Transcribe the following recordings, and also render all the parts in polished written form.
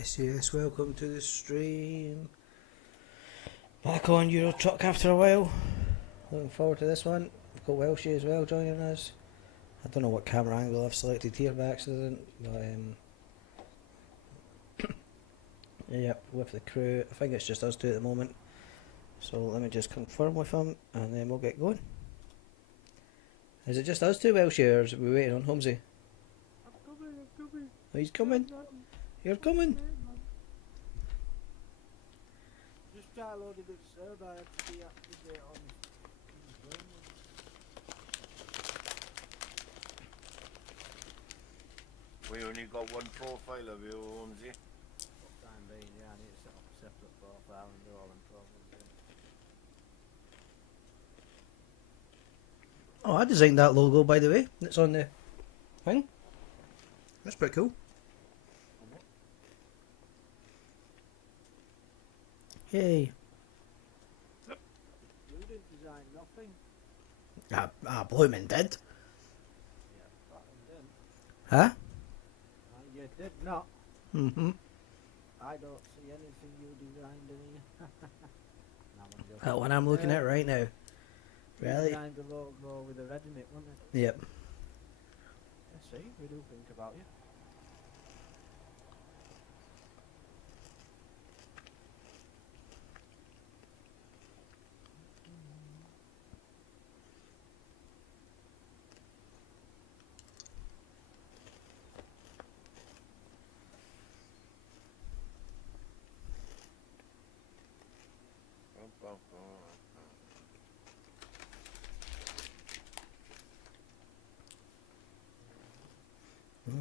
Yes, welcome to the stream. Back on Euro Truck after a while. Looking forward to this one. We've got Welshie as well joining us. I don't know what camera angle I've selected here by accident, but yep, with the crew. I think it's just us two at the moment. So let me just confirm with him and then we'll get going. Is it just us two, Welshie, or are we waiting on Holmesy? I'm coming. Oh, he's coming. You're coming. Just downloaded it, sir, but I had to be up to date on the phone. We only got one profile of you, Holmesy. For the time being, yeah, I need to set up a separate profile and do all them profiles again. Oh, I designed that logo, by the way. It's on the thing. That's pretty cool. Yay. You didn't design nothing. Bloomin' did. Yeah, fucking didn't. Huh? You did not. Mm-hmm. I don't see anything you designed in here. No, I'm joking. That one I'm looking at right now. You Really? designed the logo with the red in it, wasn't it? Yep. Yeah, see, we do think about you.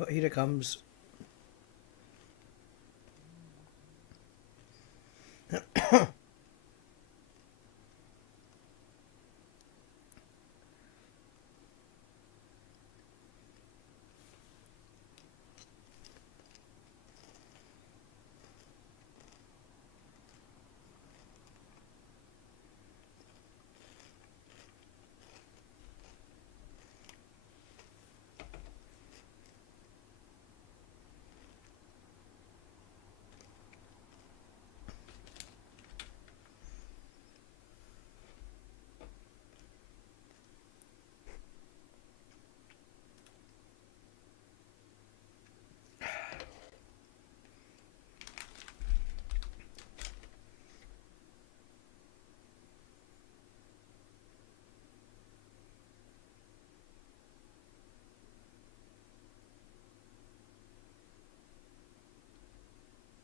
Oh, here it comes.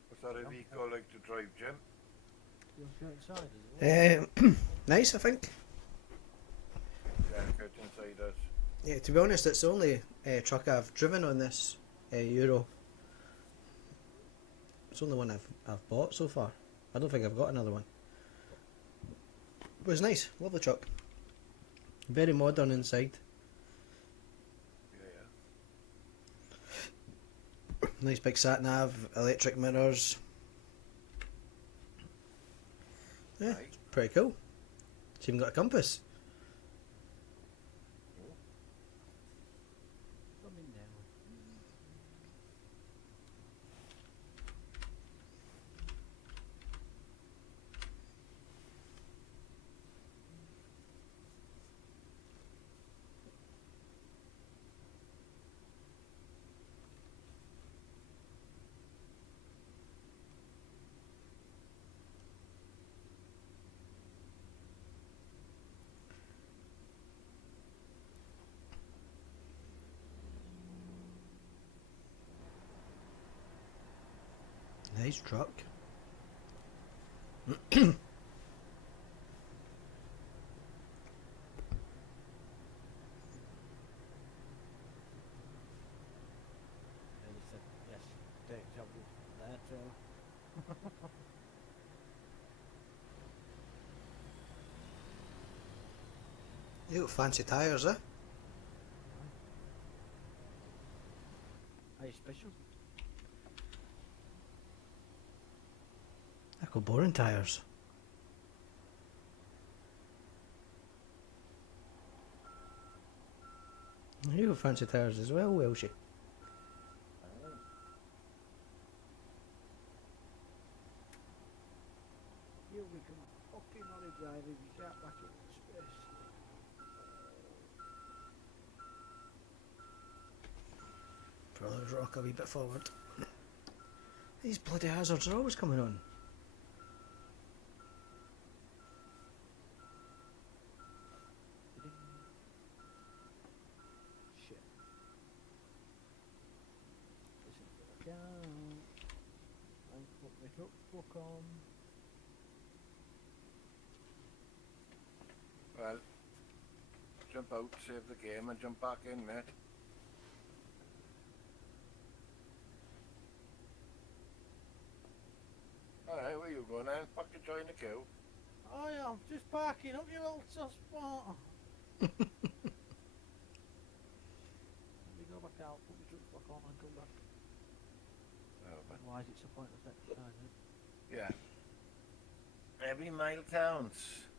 What's that a vehicle like to drive, Jim? You want to go inside as well? Nice, I think. Yeah, get inside us. Yeah, to be honest, it's the only truck I've driven on this Euro. It's the only one I've bought so far. I don't think I've got another one. But it's nice, lovely truck. Very modern inside. Yeah. Nice big sat nav, electric mirrors. Yeah, Right. pretty cool. It's even got a compass. Coming down. Nice truck. And he said, yes, take job with that trailer. You got fancy tyres, eh? Are you special? I got boring tyres. You got fancy tyres as well, Welshie. we can fucking lorry drive if you can't back it in space. Brothers rock a wee bit forward. These bloody hazards are always coming on. Shit. Listen to the count. And put my truck book on. Well, jump out, save the game, and jump back in, mate. Alright, where you going then? Fuck to join the queue. Oh yeah, I'm just parking up, you little sus spot. Let me go back out, put my truck back on and come back. Oh, but Otherwise it's a pointless exercise, isn't it? yeah. Every mile counts.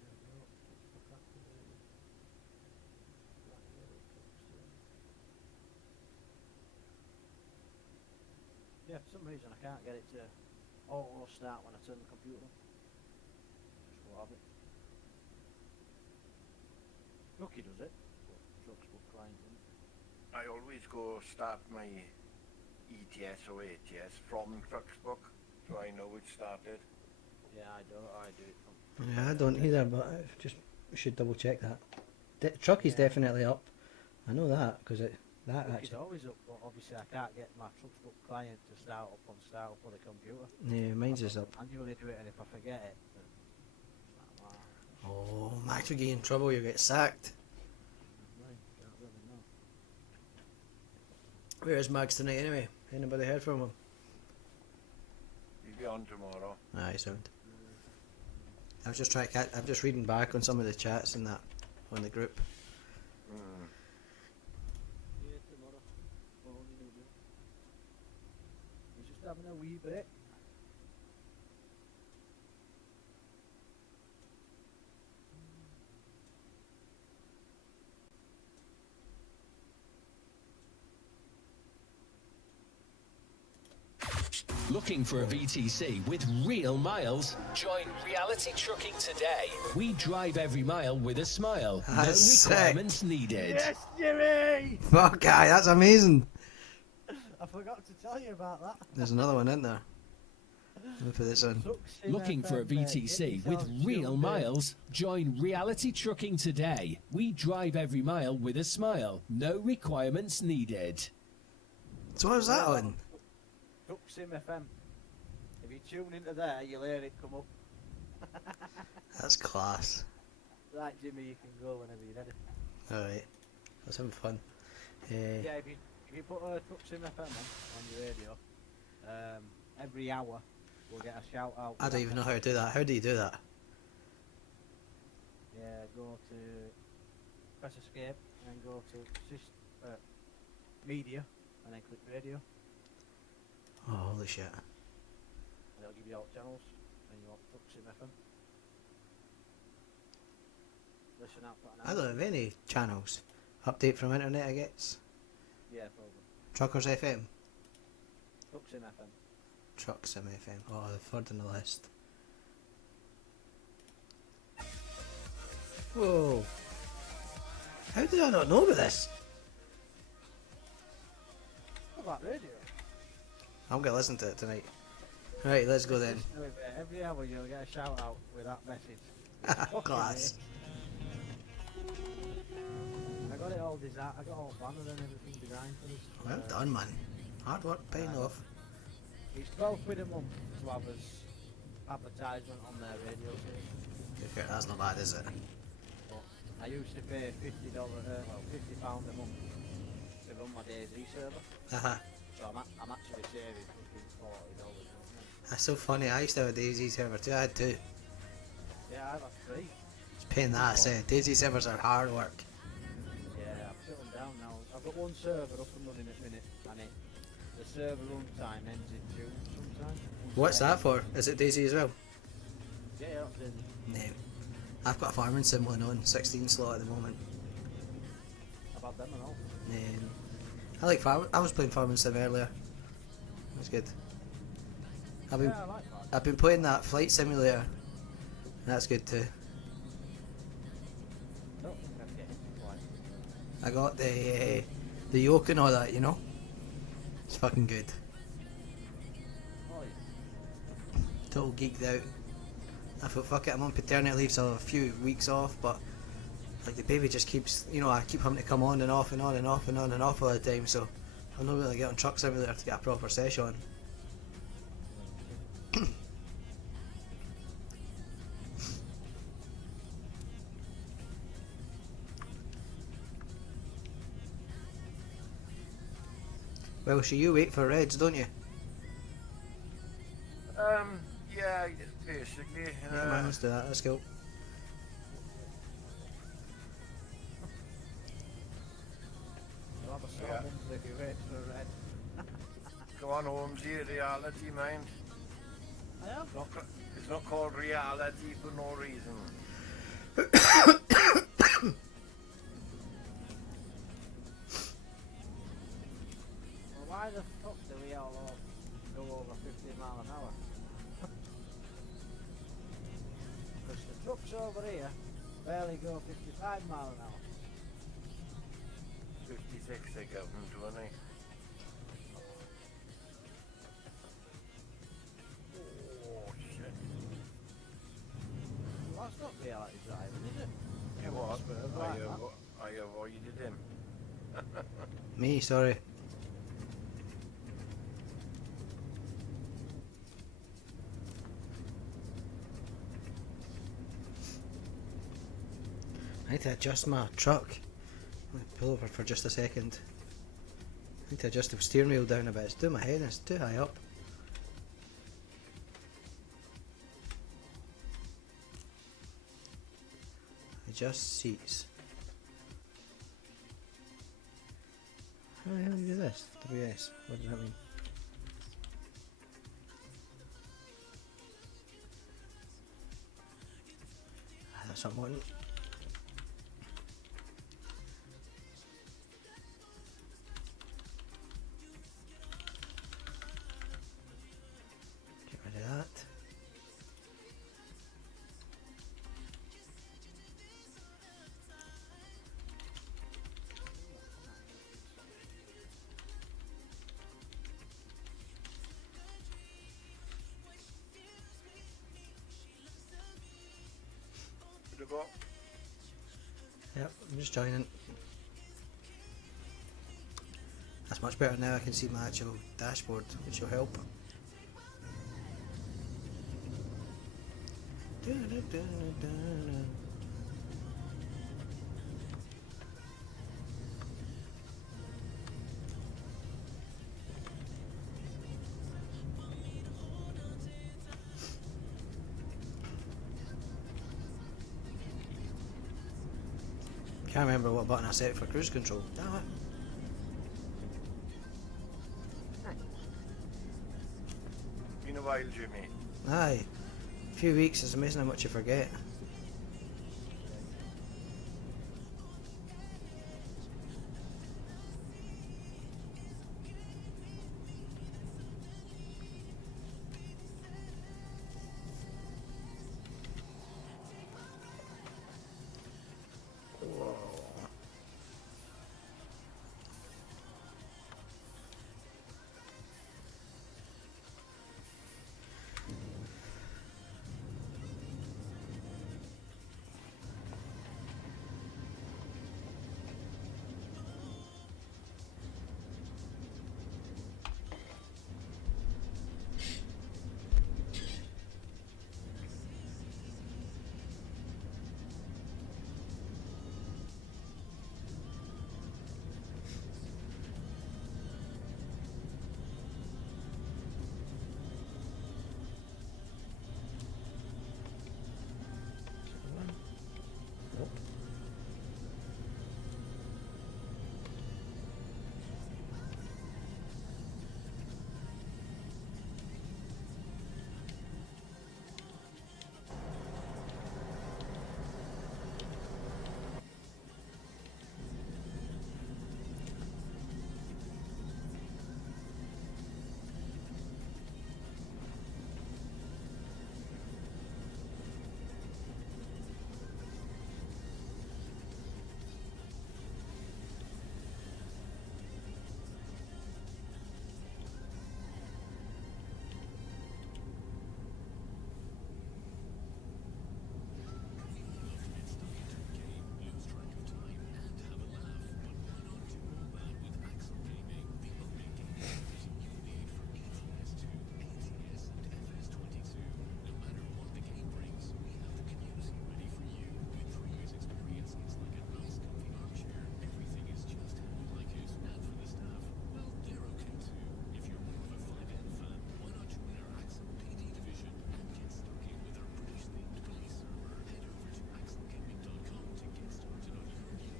There we go, truck's back activated. Right, here it comes to. Yeah, for some reason I can't get it to auto start when I turn the computer on. Just won't have it. Lucky does it, but truck's book client doesn't. I always go start my ETS or ATS from Trucksbook, so I know it started. Yeah, I do it from. Yeah, I don't either, but I just should double check that. Truck is Yeah. definitely up. I know that because that It's actually. always up, but obviously I can't get my Trucksbook client to start up on the computer. Yeah, mine's is up. I manually do it, and if I forget it, then it's like, wow, Oh, Max will get in trouble. You get sacked. right, can't really know. Where is Max tonight anyway? Anybody heard from him? He'll be on tomorrow. Aye, sound. I was just trying to I'm just reading back on some of the chats and that on the group. Mm. Yeah, tomorrow. Well, you know, he's just having a wee bit. Looking for a VTC with real miles? Join Reality Trucking today. We drive every mile with a smile. No That's sick. requirements needed. Yes, Jimmy! Fuck, guy, that's amazing. I forgot to tell you about that. There's another one in there. Let me put this on. Looking for a VTC with real miles? Join Reality Trucking today. We drive every mile with a smile. No requirements needed. So what was that on? Truck Sim FM. If you tune into there, you'll hear it come up. That's class. Right, Jimmy, you can go whenever you're ready. Alright. That's having fun. Yeah, if you put Truck Sim FM on your radio, every hour we'll get a shout out. I don't even know how to do that. How do you do that? Yeah, go to press escape and then go to media and then click radio. Oh, holy shit. And it'll give you all channels and you want Truck Sim FM. Listen out for an I don't have any channels. Update from internet, I guess. Yeah, probably. Truckers FM. Truck Sim FM. Truck Sim FM. Oh, the third on the list. Whoa. How did I not know about this? What about radio? I'm going to listen to it tonight. Right, let's go then. Listen to it, mate. Every hour you'll get a shout out with that message. Class. I got it all designed. I got all banner and everything designed for this. Well done, man. Hard work paying off. It's 12 quid a month to have us advertisement on their radio station. Okay, that's not bad, is it? But I used to pay £50, £50 a month to run my DayZ server. Uh-huh. So I'm actually saving $40. You know what I mean? That's so funny. I used to have a Daisy server too. I had two. Yeah, I have three. It's a pain that, I say. Daisy servers are hard work. Yeah, I've shut them down now. I've got one server up and running at the minute, and the server runtime ends in June sometime. What's that for? Is it Daisy as well? Yeah, that's in. No. I've got a farming sim one on 16 slot at the moment. I've had them and all. I like farm. I was playing farming sim earlier. It was good. Yeah, I like that. I've been playing that flight simulator. And that's good too. I don't think I'd get into flight. I got the yoke and all that, you know. It's fucking good. Oh yeah. Total geeked out. I thought, fuck it, I'm on paternity leave, so I'll have a few weeks off, but like the baby just keeps, you know, I keep having to come on and off and on and off and on and off all the time, so I'll not really get on Truck Simulator to get a proper session on. Well, so you wait for Reds, don't you? Yeah, basically. Yeah, man, let's do that, let's go. You'll have a sore Yeah. bump if you wait for a red. Come on, Holmesy, reality, mind. I am. It's not called reality for no reason. Well, why the fuck do we all go over 50 mile an hour? Because the trucks over here barely go 55 mile an hour. 56 they give them, don't they? Oh, shit. Well, that's not reality driving, is it? You what? Spurs like that. I avoided him. Me, sorry. I need to adjust my truck. Let me pull over for just a second. I need to adjust the steering wheel down a bit. It's doing my head, it's too high up. Adjust seats. How the hell do you do this? WS. What does that mean? That's what I'm wanting. Get rid of that. Could have got. Yep, I'm just joining. That's much better now. I can see my actual dashboard, which will help. Can't remember what button I set for cruise control. Damn it. Been a while, Jimmy. Aye. A few weeks, it's amazing how much you forget.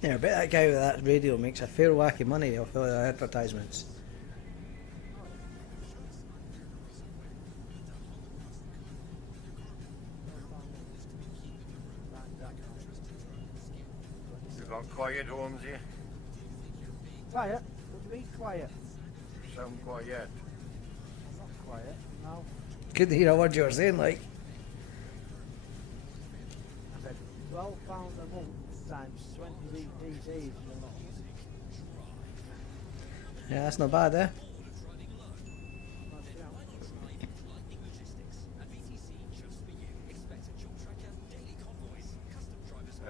Yeah, I bet that guy with that radio makes a fair whack of money off all the advertisements. You got quiet homes here? Quiet? What do you mean quiet? Sound quiet. I'm not quiet, no. Couldn't hear a word you were saying, like. I said £12 a month times 20 VPCs. Yeah, that's not bad, eh?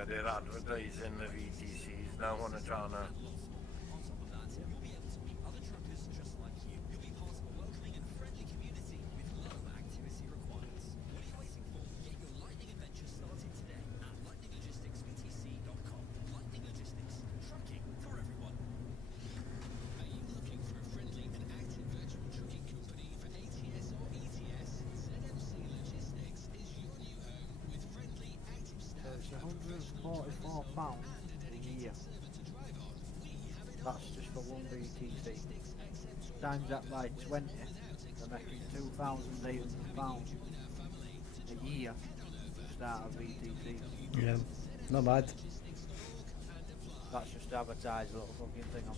They're advertising the VTCs now on the channel. So it's £144 a year. That's just for one VTC. Times that by 20, they're making £2,800 a year to start a VTC. Yeah, not bad. That's just to advertise a little fucking thing on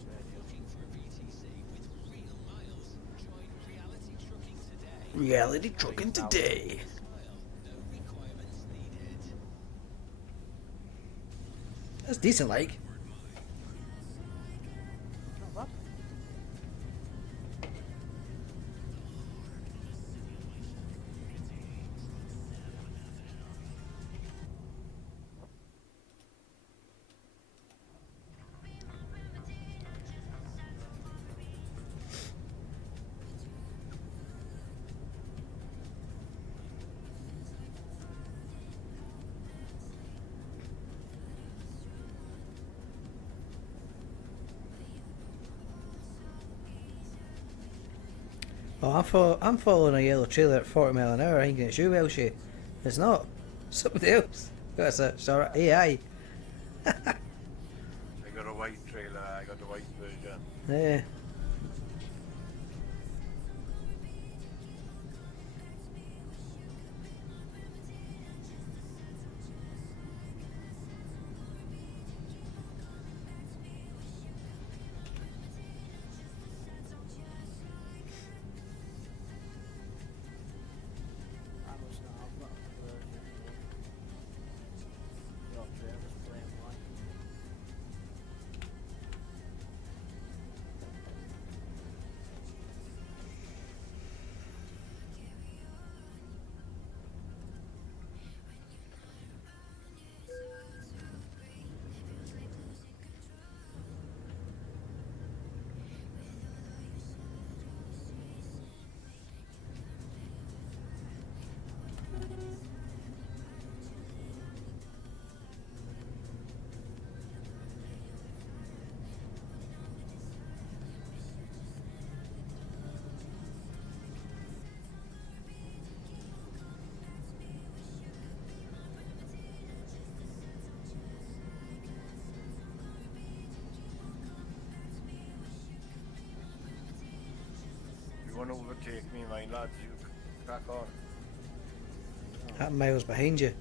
radio. Reality trucking today. That's decent, like. Not bad. Oh, I'm following a yellow trailer at 40 mile an hour. I think it's you, Welshie. It's not. Somebody else. That's a sorry, AI. I got a white trailer, I got the white version. Yeah. I must not have that version. Your trailer's plain white. You want to overtake me, my lads, you crack on. That miles behind you.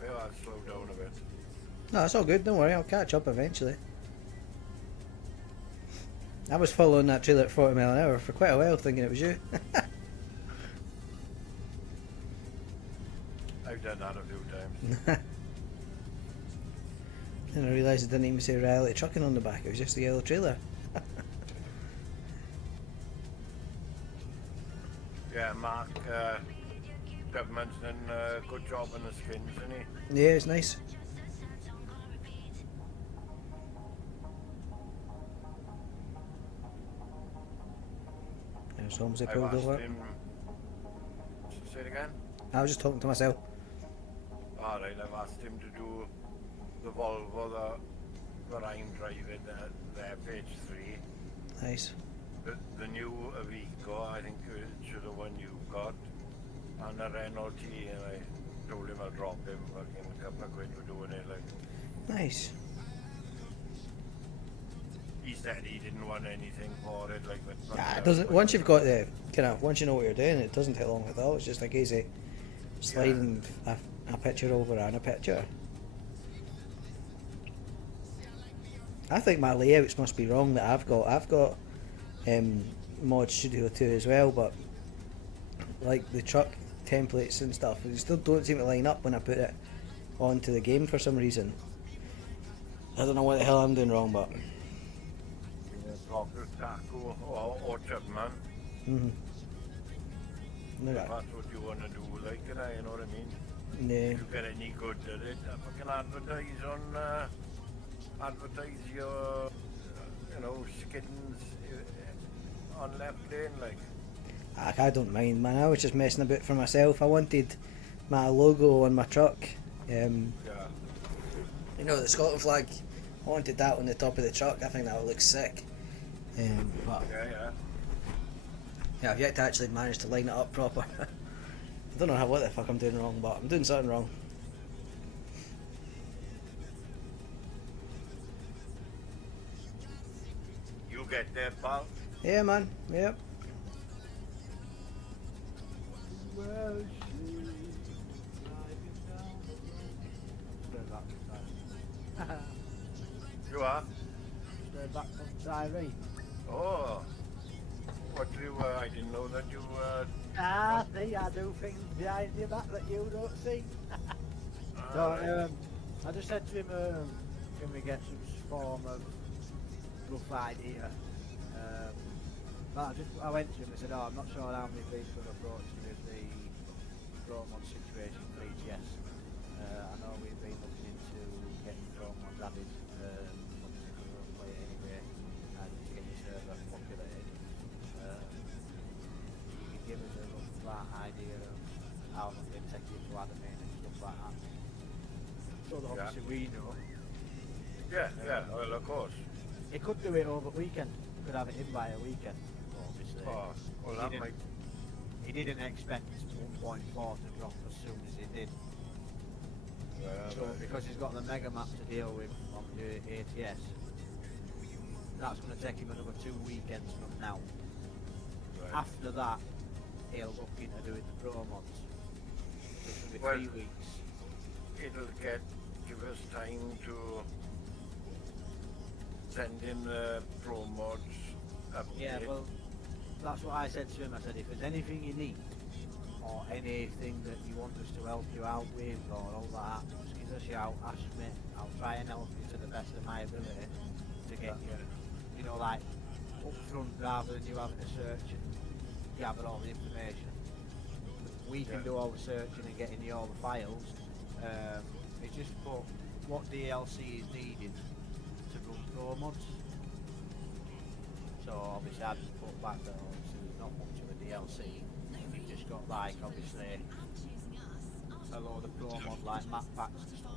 Well, I'll slow down a bit. No, it's all good. Don't worry. I'll catch up eventually. I was following that trailer at 40 mile an hour for quite a while, thinking it was you. I've done that a few times. Then I realised it didn't even say reality trucking on the back. It was just a yellow trailer. Yeah, Mark, government's done a good job on the skins, isn't he? Yeah, it's nice. There's homes they I've pulled asked over. him... Say it again? I was just talking to myself. Alright, I've asked him to do the Volvo that I'm driving, there, page 3. Nice. The new Avico, I think it's the one you've got, and a Renault T, and I told him I'll drop him fucking a couple of quid for doing it, like. Nice. said he didn't want anything for it, like with. It doesn't. Once you've got the once you know what you're doing, it doesn't take long at all. It's just like easy sliding a picture over and a picture. I think my layouts must be wrong that I've got Mod Studio 2 as well, but like the truck templates and stuff, they still don't seem to line up when I put it onto the game for some reason. I don't know what the hell I'm doing wrong, but. Talk to Taco or Chipman. No, That's what you want to do, like, you know what I mean? no. If you get any good at it, fucking advertise your, skins on left lane, like. I don't mind, man. I was just messing about for myself. I wanted my logo on my truck. Yeah. The Scotland flag. I wanted that on the top of the truck. I think that would look sick. But Yeah. yeah, I've yet to actually manage to line it up proper. I don't know what the fuck I'm doing wrong, but I'm doing something wrong. You get there, pal. Yeah, man. Yep. Well, she driving down the road. Straight back from You are? Straight back from Tyree. Oh. What do you, I didn't know that you, See, I do things behind your back that you don't see. So, I just said to him, can we get some form of rough idea? But I went to him and said, I'm not sure how many people have approached you with the Promod situation for ETS. I know we've been looking into getting Promods added, obviously for your own play anyway, and to get your server populated. You can give us a rough idea of how long it takes you to add them in and stuff like that. So that obviously we know. Yeah, well, of course. He could do it over weekend. Could have it in by a weekend. Obviously. Oh, well, He that didn't- might, He didn't expect 1.4 to drop as soon as it did. So because he's got the mega map to deal with on the ATS, that's going to take him another 2 weekends from now. right. After that, he'll look into doing the pro mods. So it's going to be Well- 3 weeks. It'll give us time to send in the pro mods update. Yeah, well, that's what I said to him. I said, if there's anything you need, or anything that you want us to help you out with, or all that, just give us a shout, ask me. I'll try and help you to the best of my ability to get you, like, up front rather than you having to search and gather all the information. We can do all the searching and getting you all the files. It's just put what DLC is needed to run pro mods. So obviously I just put back that obviously there's not much of a DLC. You've just got like obviously a load of pro mod like map packs and stuff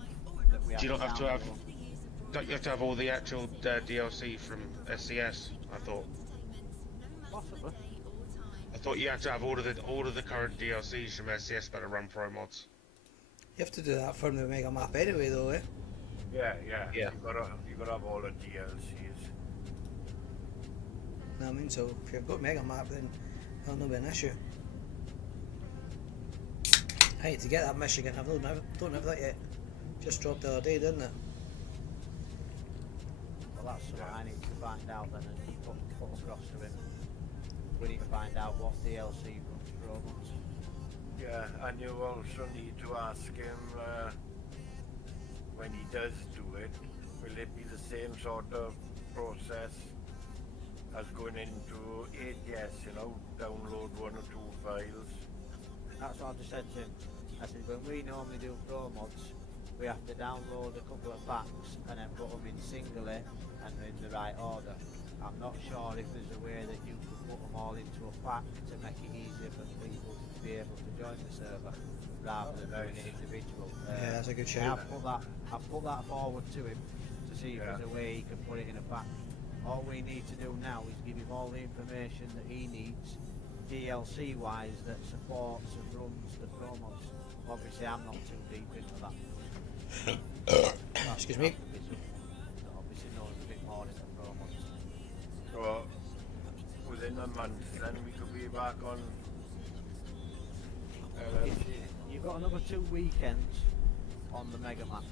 that we have Do you not have to have? download. Don't you have to have all the actual DLC from SCS? I thought. Possibly. I thought you had to have all of the current DLCs from SCS better run pro mods. You have to do that for the mega map anyway, though, eh? Yeah. Yeah. You gotta have all the DLCs. No, I mean, so if you've got mega map, then that'll not be an issue. I hate to get that Michigan. I don't have that yet. Just dropped the other day, didn't it? Well that's what I need to find out then and put across to him. We need to find out what DLC runs pro mods. Yeah, and you also need to ask him when he does do it, will it be the same sort of process as going into ATS, download 1 or 2 files? That's what I just said to him. I said, when we normally do pro mods, we have to download a couple of packs and then put them in singly and in the right order. I'm not sure if there's a way that you could put them all into a pack to make it easier for people to be able to join the server rather than doing it individual. Yeah, that's a good shout. I've put that forward to him to see if there's a way he can put it in a pack. All we need to do now is give him all the information that he needs DLC wise that supports and runs the pro mods. Obviously I'm not too deep into that. Excuse me. Obviously knows a bit more in the pro mods. in a month, then we could be back on If LLC. you've got another 2 weekends on the Mega Map.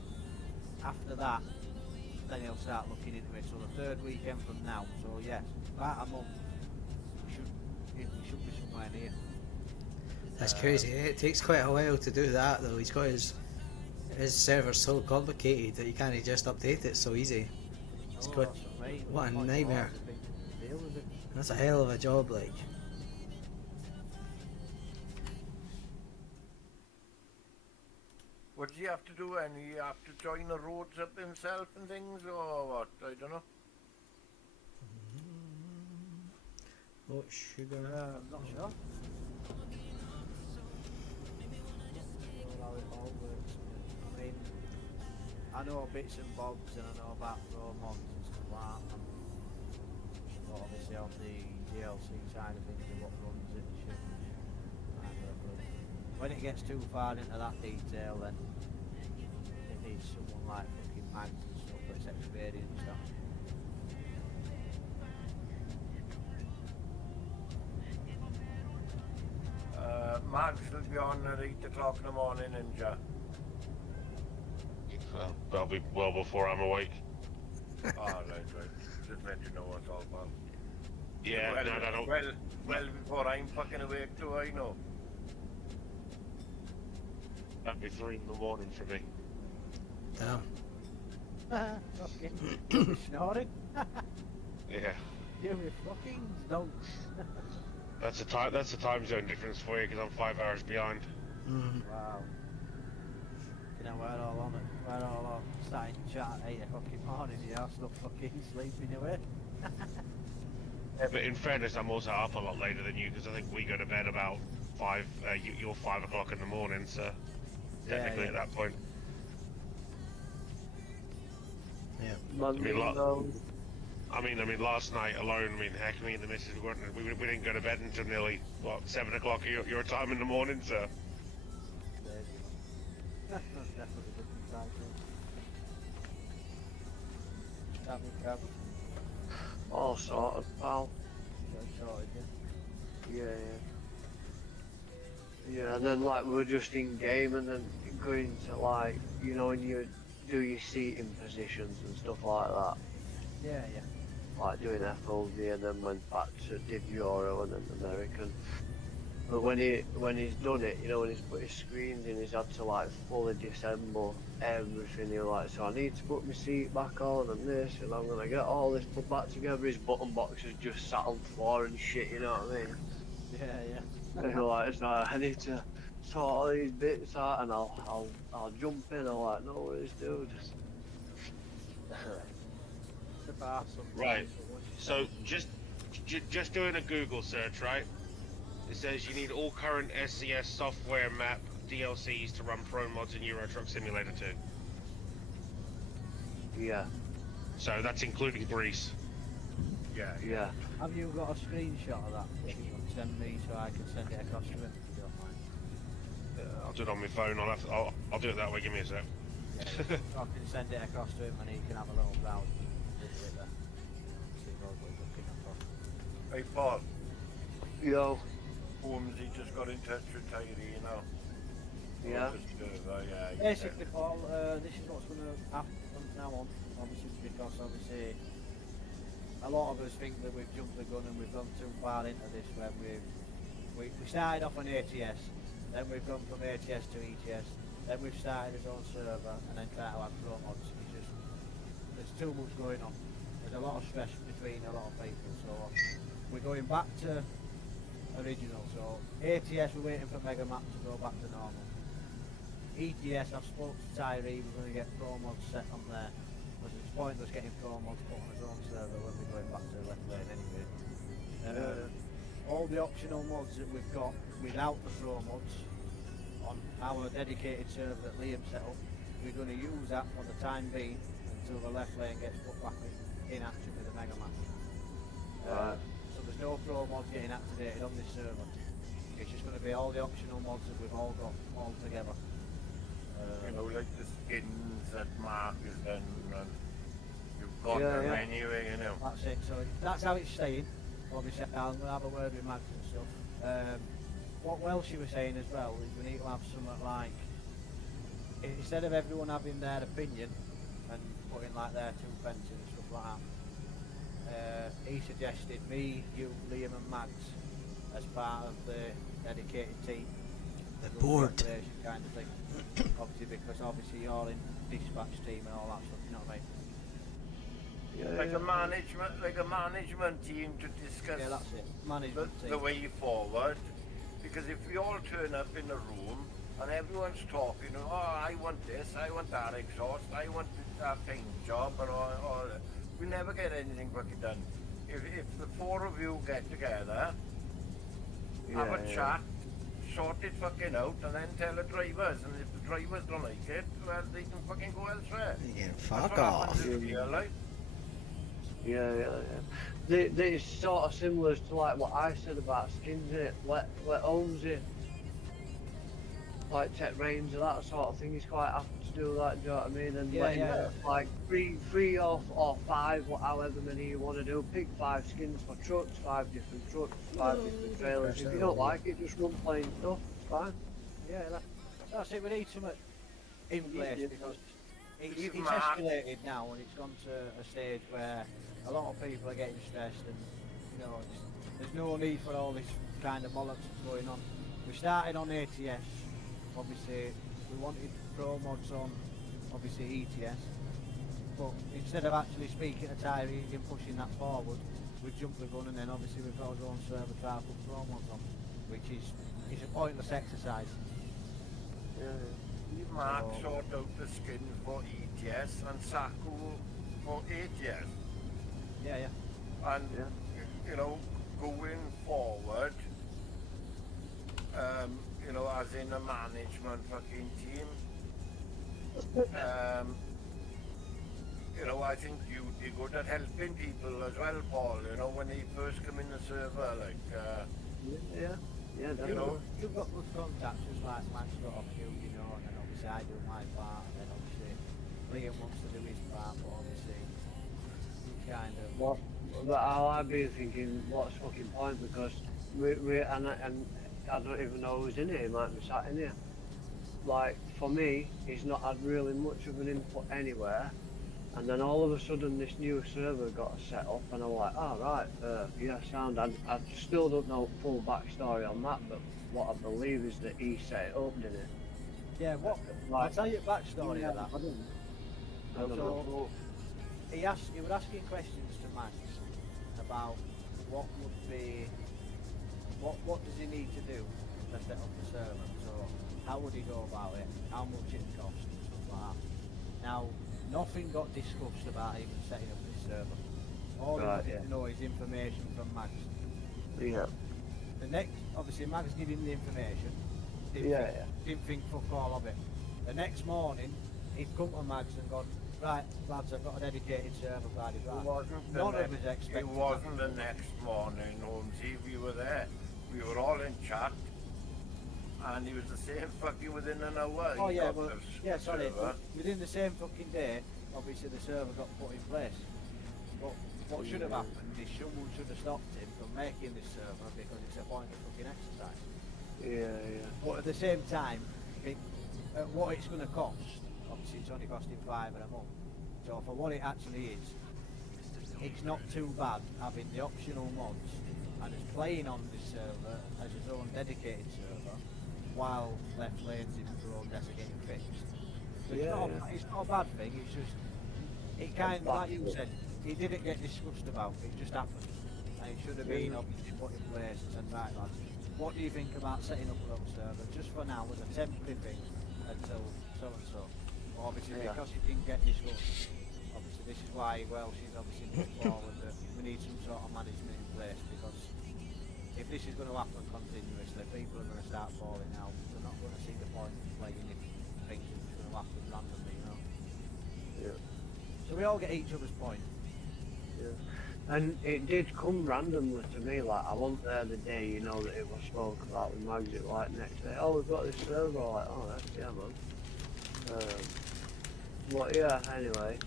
After that, then he'll start looking into it. So the 3rd weekend from now. So yes, about a month. We should be somewhere near. That's crazy. Eh? It takes quite a while to do that though. He's got his server so complicated that you can't just update it so easy. It's Oh, quite, that's what I mean. what a Like, nightmare. it's a big deal with it. That's a hell of a job, like. What does he have to do? And he have to join the roads up himself and things, or what? I don't know. Oh, sugar. Not sure. Sure how it all works. I mean, I know bits and bobs and I know about pro mods and stuff like that. But obviously on the DLC side of things and what runs it and shit. When it gets too far into that detail, then it needs someone like fucking Mags and stuff that's experienced on it. Max will be on at 8 o'clock in the morning, Ninja. That'll be well before I'm awake. Right. Just let you know what's all about. Yeah, well, no, don't. Well before I'm fucking awake too, I know. That'll be 3 in the morning for me. Damn. Fucking you be snoring. Yeah, You be fucking don't. that's the time zone difference for you because I'm 5 hours behind. Mm. Wow. You know, we're all on it. We're all on starting to chat at 8 o'clock in the morning. Yeah, I'm still fucking sleeping away. Yeah, but in fairness, I'm also up a lot later than you because I think we go to bed about 5. You're 5 o'clock in the morning, so technically yeah. at that point. Yeah. Monday, lot- though. I mean, last night alone. I mean, heck, me and the missus we didn't go to bed until nearly 7 o'clock your time in the morning. So That's definitely different time zone. That would come. All sorted, pal. Sorted, yeah. Yeah, and then like we're just in game and then going to like, you know, when you do your seating positions and stuff like that. Yeah, yeah. Like doing FOV and then went back to did Euro and then American. But when he's done it, you know, when he's put his screens in, he's had to like fully disassemble everything. You're like, so I need to put my seat back on and this, and I'm gonna get all this put back together. His button box is just sat on the floor and shit. You know what I mean? Yeah, yeah. And you're like, so I need to sort all these bits out, and I'll jump in. I'm like, no worries, dude. The bar sometimes, Right. but once you So start- just doing a Google search, right? It says you need all current SCS software map DLCs to run Pro Mods in Euro Truck Simulator 2. Yeah, So that's including Greece. yeah. Have you got a screenshot of that that you can send me so I can send it across to him if you don't mind? I'll do it on my phone. I'll do it that way. Give me a sec. Yeah, so I can send it across to him and he can have a little browse with it there. See what he's looking for. Hey, Paul. Yo, Holmes, he just got in touch with Tyree now. yeah. Yeah. Basically, Paul, this is what's going to happen from now on, obviously, because obviously a lot of us think that we've jumped the gun and we've gone too far into this when we started off on ATS, then we've gone from ATS to ETS, then we've started his own server and then tried to add pro mods. It's just, there's too much going on. There's a lot of stress between a lot of people, so we're going back to original. So ATS, we're waiting for Mega Map to go back to normal. ETS, I've spoke to Tyree, we're going to get pro mods set on there. Because it's pointless getting pro mods put on his own server when we're going back to left lane anyway. All the optional mods that we've got without the pro mods on our dedicated server that Liam set up, we're going to use that for the time being until the left lane gets put back in action with the Mega Map. Right. So there's no pro mods getting activated on this server. It's just going to be all the optional mods that we've all got all together. You know, like the skins that Mark has done, and you've got Yeah, them yeah. anyway, you know. That's it. So that's how it's staying. obviously I'm going to have a word with Max and stuff. What Welsh was saying as well is we need to have something like, instead of everyone having their opinion and putting like their 2 pence in and stuff like that, he suggested me, you, Liam and Max as part of the dedicated team. The run board. operation kind of thing. Obviously because obviously you're in dispatch team and all that stuff, you know what I mean? Like a management team to discuss Yeah, that's it. Management the team. way forward. Because if we all turn up in a room and everyone's talking, oh, I want this, I want that exhaust, I want that paint job, or we never get anything fucking done. If the 4 of you get together, have a chat, sort it fucking out, and then tell the drivers. And if the drivers don't like it, well, they can fucking go elsewhere. Yeah, That's fuck what off. happens in real life. It's sort of similar to like what I said about skins, it. Let Holmesy like take reins of that sort of thing. He's quite happy to do that, do you know what I mean? And Yeah, let him yeah. like three or 5, however many you want to do. Pick 5 skins for trucks, 5 different trucks, 5 different trailers. If you don't like it, just run plain stuff. It's fine. Yeah, that's it. We need something in place because it's Leave Mark. escalated now and it's gone to a stage where a lot of people are getting stressed and you know there's no need for all this kind of bollocks that's going on. We started on ATS, obviously we wanted pro mods on obviously ETS, but instead of actually speaking to Tyree and pushing that forward, we jumped the gun and then obviously we've got to go and serve a try put pro mods on, which is a pointless exercise. Leave Mark sort out the skins for ETS and Saku for ATS. Yeah. And, you know, going forward, you know, as in a management fucking team, you know, I think you'd be good at helping people as well, Paul, you know, when they first come in the server, like, Yeah, you know, You've got good contacts just like Max got off you, you know, and then obviously I do my part, and then obviously Liam wants to do his part, but obviously he kind of... But I've been thinking, what's fucking point? Because we and I don't even know who's in here. He might be sat in here. Like for me, he's not had really much of an input anywhere. And then all of a sudden, this new server got set up, and I'm like, oh right, yeah, sound. I still don't know full backstory on that, but what I believe is that he set it up, didn't it? Yeah, what? I'll tell you the backstory of that. I don't know. So, he was asking questions to Max about what does he need to do to set up the server. So how would he go about it? How much it costs and stuff like that. Now, nothing got discussed about even setting up this server. All he wanted to know is information from Max. Yeah. The next, obviously Max gave him the information. Didn't think fuck all of it. The next morning, he'd come to Max and gone, right, lads, I've got a dedicated server Friday. it wasn't the None of us next, expected it wasn't the next morning, Holmesy, we were there. We were all in chat, and he was the same fucking within an hour. Oh he yeah, got well, the yeah, sorry. server. Within the same fucking day, obviously the server got put in place. But what should have happened is someone should have stopped him from making this server because it's a pointless fucking exercise. Yeah. But at the same time, at what it's going to cost, obviously it's only costing £5 a month. So for what it actually is, it's not too bad having the optional mods and it's playing on this server as his own dedicated server while left lanes in progress are getting fixed. So it's not a bad thing, it's just, it kind of, like you said, it didn't get discussed about, it just happened. And it should have been obviously put in place and right lads, what do you think about setting up a server just for now as a temporary thing until so and so? But obviously because it didn't get discussed, obviously this is why she's obviously moved forward that we need some sort of management in place because if this is going to happen continuously, people are going to start falling out. They're not going to see the point of playing if things are just going to happen randomly, you know. Yeah. So we all get each other's point. Yeah. And it did come randomly to me, like I wasn't there the day, you know, that it was spoke about with Mags, it like next day, oh we've got this server, like, oh that's, yeah man. But yeah, anyway.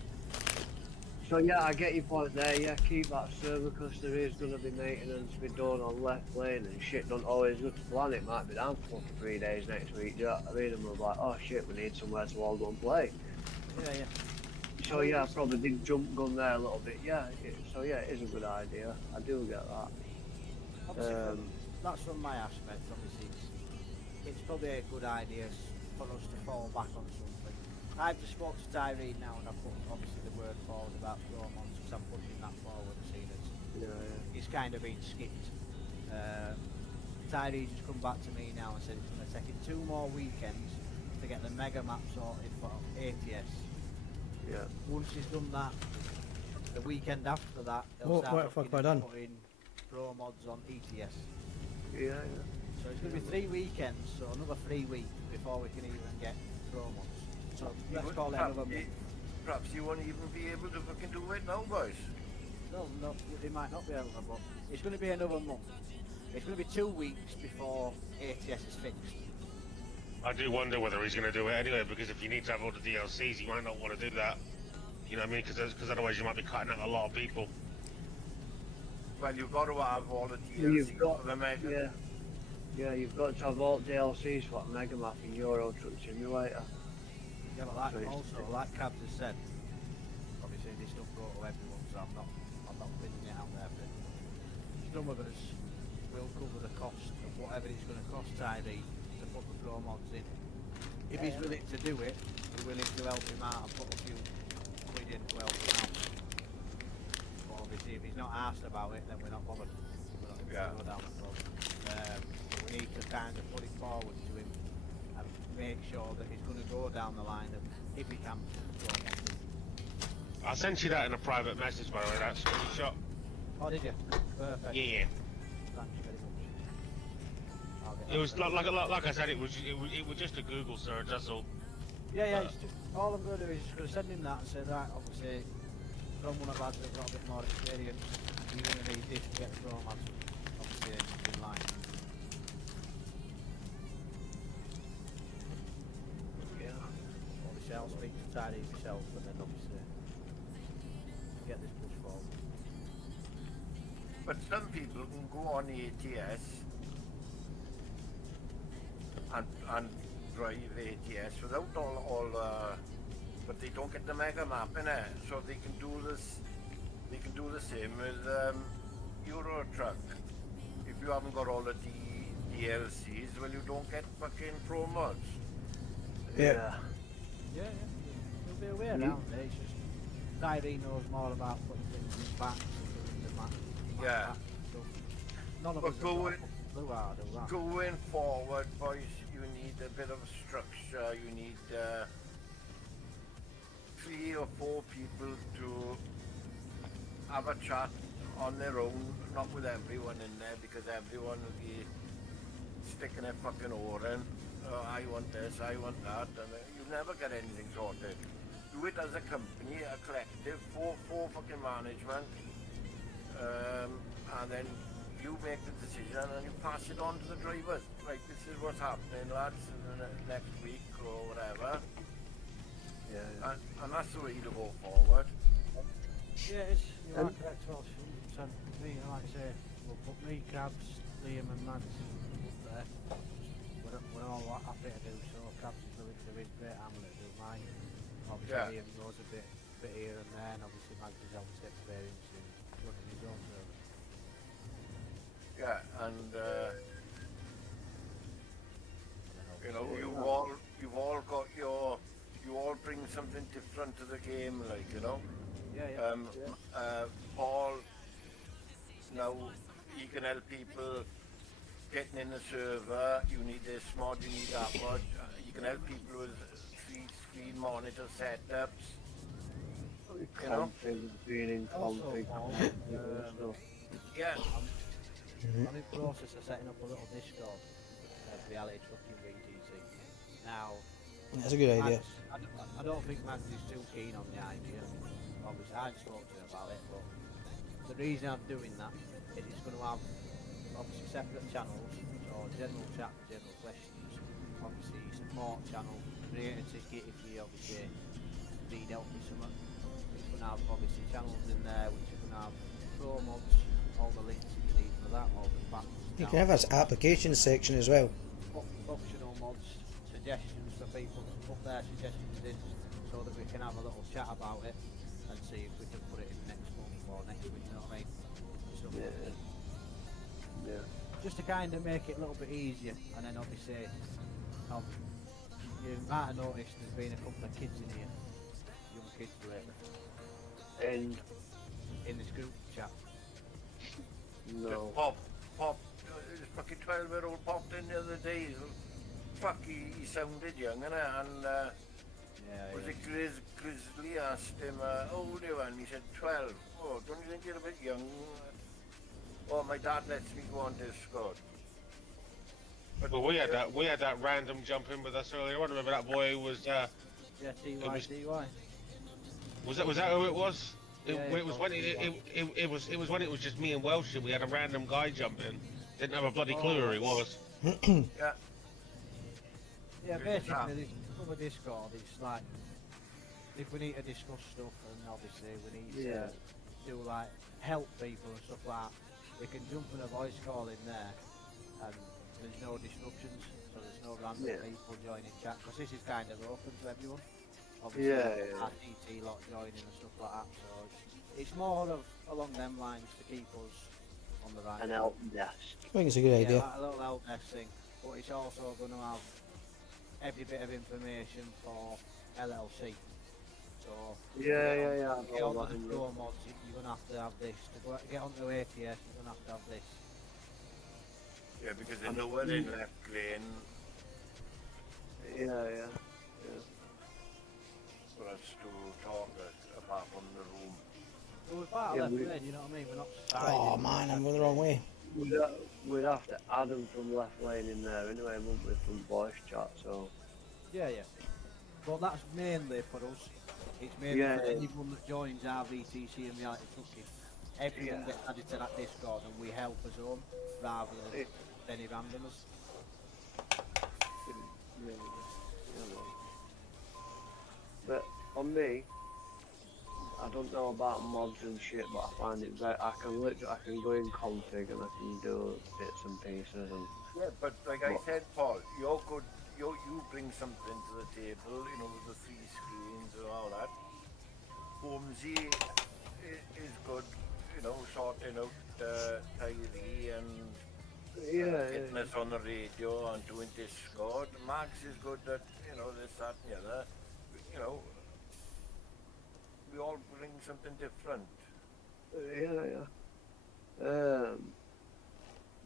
So yeah, I get your point there. Yeah, keep that server because there is going to be maintenance be done on left lane and shit don't always go to plan. It might be down for fucking 3 days next week. Do you know what I mean? And we're like, oh shit, we need somewhere to all go and play. Yeah, yeah. So yeah, I probably did jump gun there a little bit. Yeah, so yeah, it is a good idea. I do get that. Obviously, that's from my aspect. Obviously, it's probably a good idea for us to fall back on something. I've just spoke to Tyree now, and I put obviously the word forward about Promons because I'm pushing that forward. Seeing as it's kind of been skipped. Tyree just come back to me now and said it's going to take him 2 more weekends to get the mega map sorted for ATS. Yeah. Once he's done that, the weekend after that, he'll What start the fuck looking have I at done? putting pro mods on ETS. Yeah. So it's going to be 3 weekends, so another 3 weeks before we can even get pro mods. So let's call it another month. Perhaps you won't even be able to fucking do it now, boys. No, they might not be able to, but it's going to be another month. It's going to be 2 weeks before ATS is fixed. I do wonder whether he's going to do it anyway, because if you need to have all the DLCs, you might not want to do that. You know what I mean? Because otherwise you might be cutting out a lot of people. Well, you've got to have all the You've DLCs got- for the Mega. Yeah, you've got to have all DLCs for Mega Map and Euro Truck Simulator. Yeah, but like, So it's- also, like Cabs has said, obviously this don't go to everyone, so I'm not putting it out there, but some of us will cover the cost of whatever it's going to cost Tyree to put the pro mods in. If he's willing to do it, we're willing to help him out and put a few quid in to help him out. But obviously if he's not asked about it, then we're not bothered. We're not going to go down that road. We need to kind of put it forward to him and make sure that he's going to go down the line of, if he can, pro mods in. I sent you that in a private message, by the way, that screenshot. Oh, did you? Perfect. Yeah. Thank you very much. I'll get It was that like I said, it was just a Google search. That's all. Yeah, it's just, all I'm going to do is just going to send him that and say, right, obviously, from one of us that's got a bit more experience, you're going to need this to get the pro mods, obviously, in line. Yeah. Obviously, I'll speak to Tyree myself, and then obviously, get this push forward. But some people can go on the ATS and drive ATS without all but they don't get the mega map in it, so they can do this. They can do the same with Euro Truck. If you haven't got all the DLCs, well, you don't get fucking pro mods. Yeah. Yeah, there'll be a way around it, it's just, Tyree knows more about putting things in packs and doing the map. Yeah. Stuff. None of But us have got going- a clue how to do that. Going forward, boys, you need a bit of structure. You need 3 or 4 people to have a chat on their own, not with everyone in there, because everyone will be sticking their fucking oar in. I want this, I want that, and you never get anything sorted. Do it as a company, a collective, four fucking management, and then you make the decision and you pass it on to the drivers. Right, this is what's happening, lads, in the next week or whatever. Yeah. And that's the way to go forward. Yeah, it's, you're right, correct, well, 100%. Me, like I say, we'll put me, Cabs, Liam and Mads up there. We're all happy to do so. Cabs is willing to do his bit, I'm going to do mine. Obviously Yeah. Liam knows a bit here and there, and obviously Mads has obviously experience in running his own server. Yeah, and And then you know, obviously- you've all got you all bring something different to the game, like, you know. Yeah. Paul, now he can help people getting in the server. You need this mod, you need that mod. You can help people with 3-screen monitor setups. You know? Config, being in Also, config. Paul, stuff. Yeah, I'm in process of setting up a little Discord of reality trucking VTC. Now, That's a good idea. I don't think Mads is too keen on the idea. Obviously, I spoke to him about it, but the reason I'm doing that is it's going to have obviously separate channels, so general chat, general questions, obviously support channel, create a ticket if you obviously need help with something. It's going to have obviously channels in there which are going to have pro mods, all the links that you need for that, all the facts. You can have an application section as well. Optional mods, suggestions for people to put their suggestions in so that we can have a little chat about it and see if we can put it in next month or next week, you know what I mean? So, Yeah. just to kind of make it a little bit easier, and then obviously, you might have noticed there's been a couple of kids in here, young kids lately, And in this group chat. no. Pop, this fucking 12-year-old popped in the other day. Fuck, he sounded young, innit? And was it Grizzly asked him, how old are you? And he said 12. Oh, don't you think you're a bit young? Oh, my dad lets me go on Discord. Well, we had that random jump in with us earlier on. Remember that boy who was Yeah, was- TY. was that who it was? It Yeah, was when it was when it was just me and Welsh and we had a random guy jump in. Didn't have a bloody clue who he was. Yeah. Yeah, Good basically, chat. this cover Discord, it's like, if we need to discuss stuff, and obviously we need to do like, help people and stuff like that, we can jump in a voice call in there, and there's no disruptions, so there's no random people joining chat, because this is kind of open to everyone. Obviously, RTT lot joining and stuff like that, so it's more of along them lines to keep us on the right An track. help desk. I think it's a good Yeah, idea. like a little help desk thing, but it's also going to have every bit of information for LLC. So Yeah. get onto the pro mods, you're going to have this. To get onto ATS, you're going to have this. Yeah, because there's nowhere in left lane Yeah. for us to talk apart from the room. So we're part Yeah, of left we- lane, you know what I mean? We're not Oh siding. man, I'm going the wrong way. We'd have to add them from left lane in there anyway, wouldn't we, from voice chat, so... Yeah. But that's mainly for us. It's mainly Yeah, for yeah. anyone that joins our VTC and reality trucking. Everyone gets added to that Discord and we help us on rather than any randomers. But on me, I don't know about mods and shit, but I find it very, I can go in config and I can do bits and pieces and Yeah, but like I said, Paul, you're good. You bring something to the table, you know, with the free screens and all that. Holmesy is good, you know, sorting out Tyree and getting us on the radio and doing Discord. Max is good at, you know, this, that, and the other. You know, we all bring something different.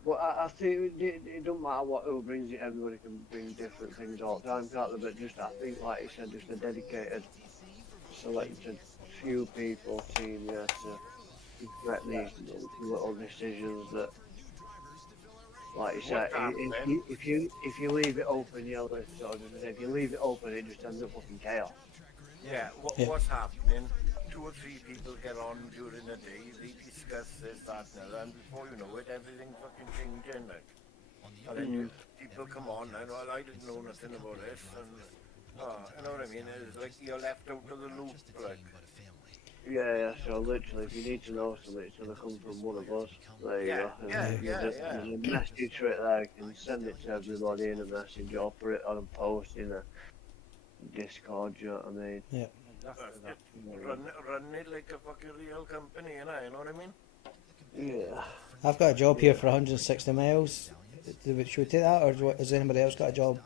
But I think it don't matter who brings it, everybody can bring different things all the time, can't they? But just, I think, like you said, just a dedicated, selected few people team, to get these little decisions that, like you said, if you leave it open, if you leave it open, it just ends up fucking chaos. Yeah, what's happening? 2 or 3 people get on during the day, they discuss this, that, and the other, and before you know it, everything's fucking changing, like. And then people come on, and well, I didn't know nothing about this, and, you know what I mean? It's like you're left out of the loop, like. Yeah, so literally, if you need to know something, it's going to come from one of us. There you go. There's a message right there, you can send it to everybody in a message, or put it on a post in a Discord, you know what I mean? Yeah. Run it like a fucking real company, you know what I mean? Yeah. I've got a job here for 160 miles. Should we take that, or has anybody else got a job?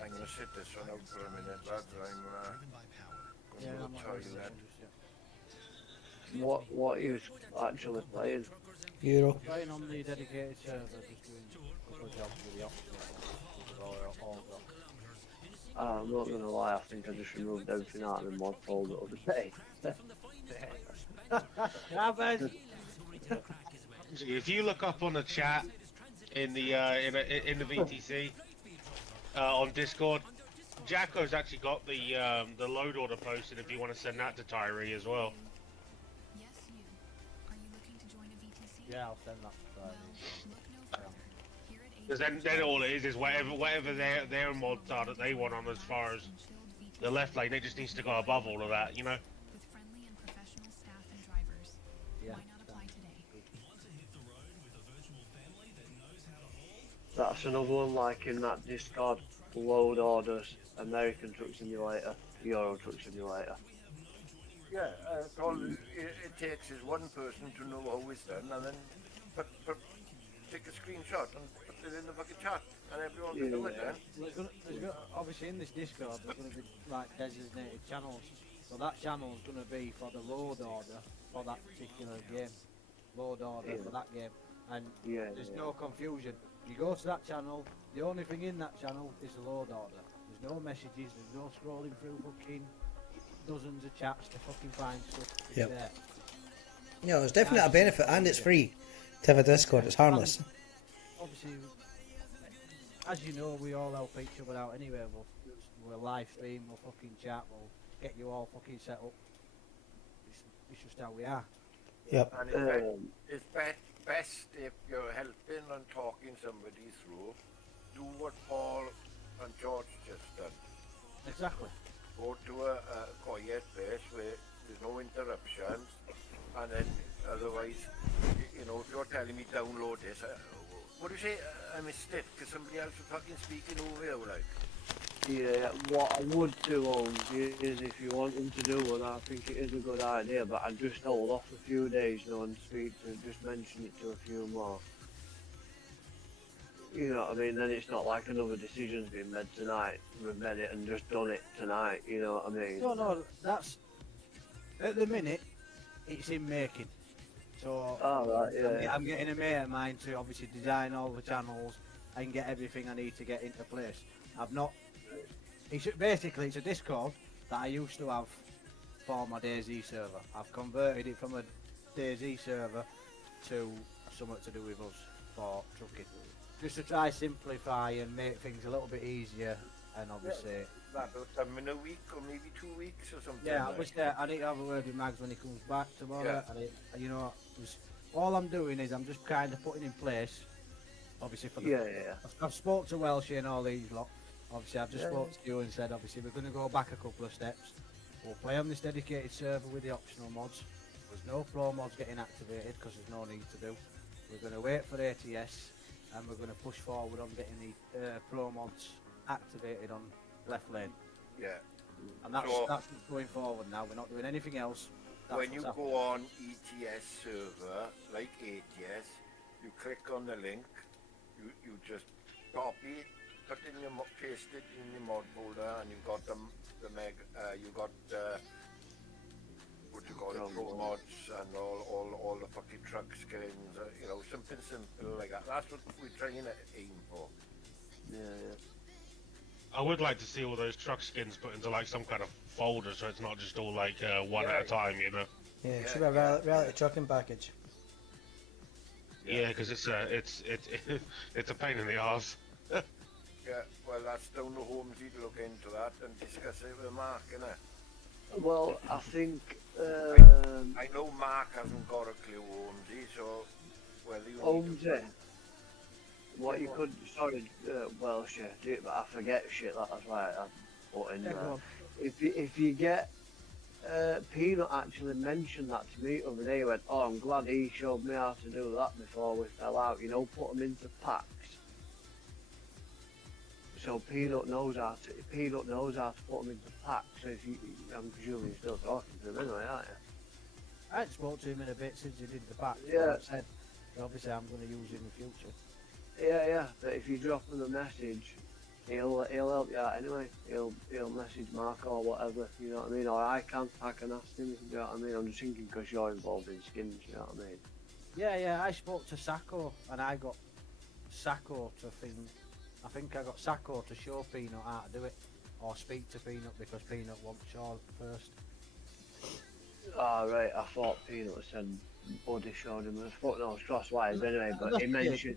I'm gonna sit this one out for a minute, lads. I'm gonna go to the toilet. What are you actually playing? Euro. Playing on the dedicated server, just doing a couple of jobs with the optional all I'm not gonna lie, I think I just removed everything out of the mod folder the other day. If you look up on the chat in the VTC on Discord, Jacko's actually got the load order posted if you want to send that to Tyree as well. Yes, you. Are you looking to join a VTC? Yeah, I'll send that to Friday. Because then all it is whatever their mods are that they want on as far as the left lane. It just needs to go above all of that, you know. With friendly and professional staff and drivers. Yeah. Why not apply today? That's another one like in that Discord, load orders, American Truck Simulator, Euro Truck Simulator. Yeah, all it takes is one person to know how it's done, and then take a screenshot and put it in the fucking chat, and everyone can do it then. Obviously in this Discord there's going to be like designated channels. So that channel is going to be for the load order for that particular game. Load order for that game. And there's no confusion. You go to that channel, the only thing in that channel is the load order. There's no messages, there's no scrolling through fucking dozens of chats to fucking find stuff. It's Yep. there. Yeah, there's definitely a benefit, and it's free to have a Discord. It's harmless. Obviously, as you know, we all help each other out anyway. We'll live stream, we'll fucking chat, we'll get you all fucking set up. It's just how we are. Yep. And it's best if you're helping and talking somebody through. Do what Paul and George just done. Exactly. Go to a quiet place where there's no interruptions, and then otherwise, you know, if you're telling me download this, what do you say? I missed it because somebody else was fucking speaking over here, like. Yeah, what I would do, Holmes, is if you want them to do one, I think it is a good idea, but I'd just hold off a few days, you know, and speak to, just mention it to a few more. You know what I mean? Then it's not like another decision's been made tonight. We've made it and just done it tonight, you know what I mean? No, that's at the minute it's in making. So Right, yeah. I'm getting a mate of mine to obviously design all the channels and get everything I need to get into place. I've not. Basically, it's a Discord that I used to have for my DayZ server. I've converted it from a DayZ server to something to do with us for trucking. Just to try simplify and make things a little bit easier, and obviously. That'll come in a week or maybe 2 weeks or something. Yeah, like. I need to have a word with Mags when he comes back tomorrow. Yeah. And you know, all I'm doing is I'm just kind of putting in place, obviously for the. Yeah. I've spoke to Welshie and all these lot. Obviously, I've just spoke to you and said, obviously, we're going to go back a couple of steps. We'll play on this dedicated server with the optional mods. There's no pro mods getting activated because there's no need to do. We're going to wait for ATS and we're going to push forward on getting the pro mods activated on left lane. Yeah. And that's So- what's going forward now. We're not doing anything else. That's When you what's go on ETS server, like ATS, you click on the link, you just copy it, put in your paste it in your mod folder, and you got you got what you call it, pro mods and all the fucking truck skins, you know, something simple like that. That's what we're trying to aim for. Yeah. I would like to see all those truck skins put into like some kind of folder, so it's not just all like one at a time, you know. Yeah, it should be a reality trucking package. Yeah, because it's it's a pain in the arse. Yeah, well, that's down to Holmesy to look into that and discuss it with Mark, innit? Well, I think. I know Mark hasn't got a clue, Holmesy, so whether you need Holmes, to... what you could, sorry, Welsh, but I forget shit, that's why I put in Yeah, there. go on. If you get, Peanut actually mentioned that to me the other day, he went, oh, I'm glad he showed me how to do that before we fell out, you know, put them into packs. So Peanut knows how to put them into packs, so if you, I'm presuming you're still talking to him anyway, aren't you? I hadn't spoke to him in a bit since he did the pack. Yeah. I said, obviously I'm going to use him in the future. Yeah, but if you drop him a message, he'll help you out anyway. He'll message Mark or whatever, you know what I mean? Or I can ask him, you know what I mean? I'm just thinking because you're involved in skins, you know what I mean? Yeah, I spoke to Sacco and I got Sacco to I think I got Sacco to show Peanut how to do it. Or speak to Peanut because Peanut wants Charlotte first. Oh, right, I thought Peanut said Buddy showed him. I thought no, it was crosswise anyway, but he mentioned,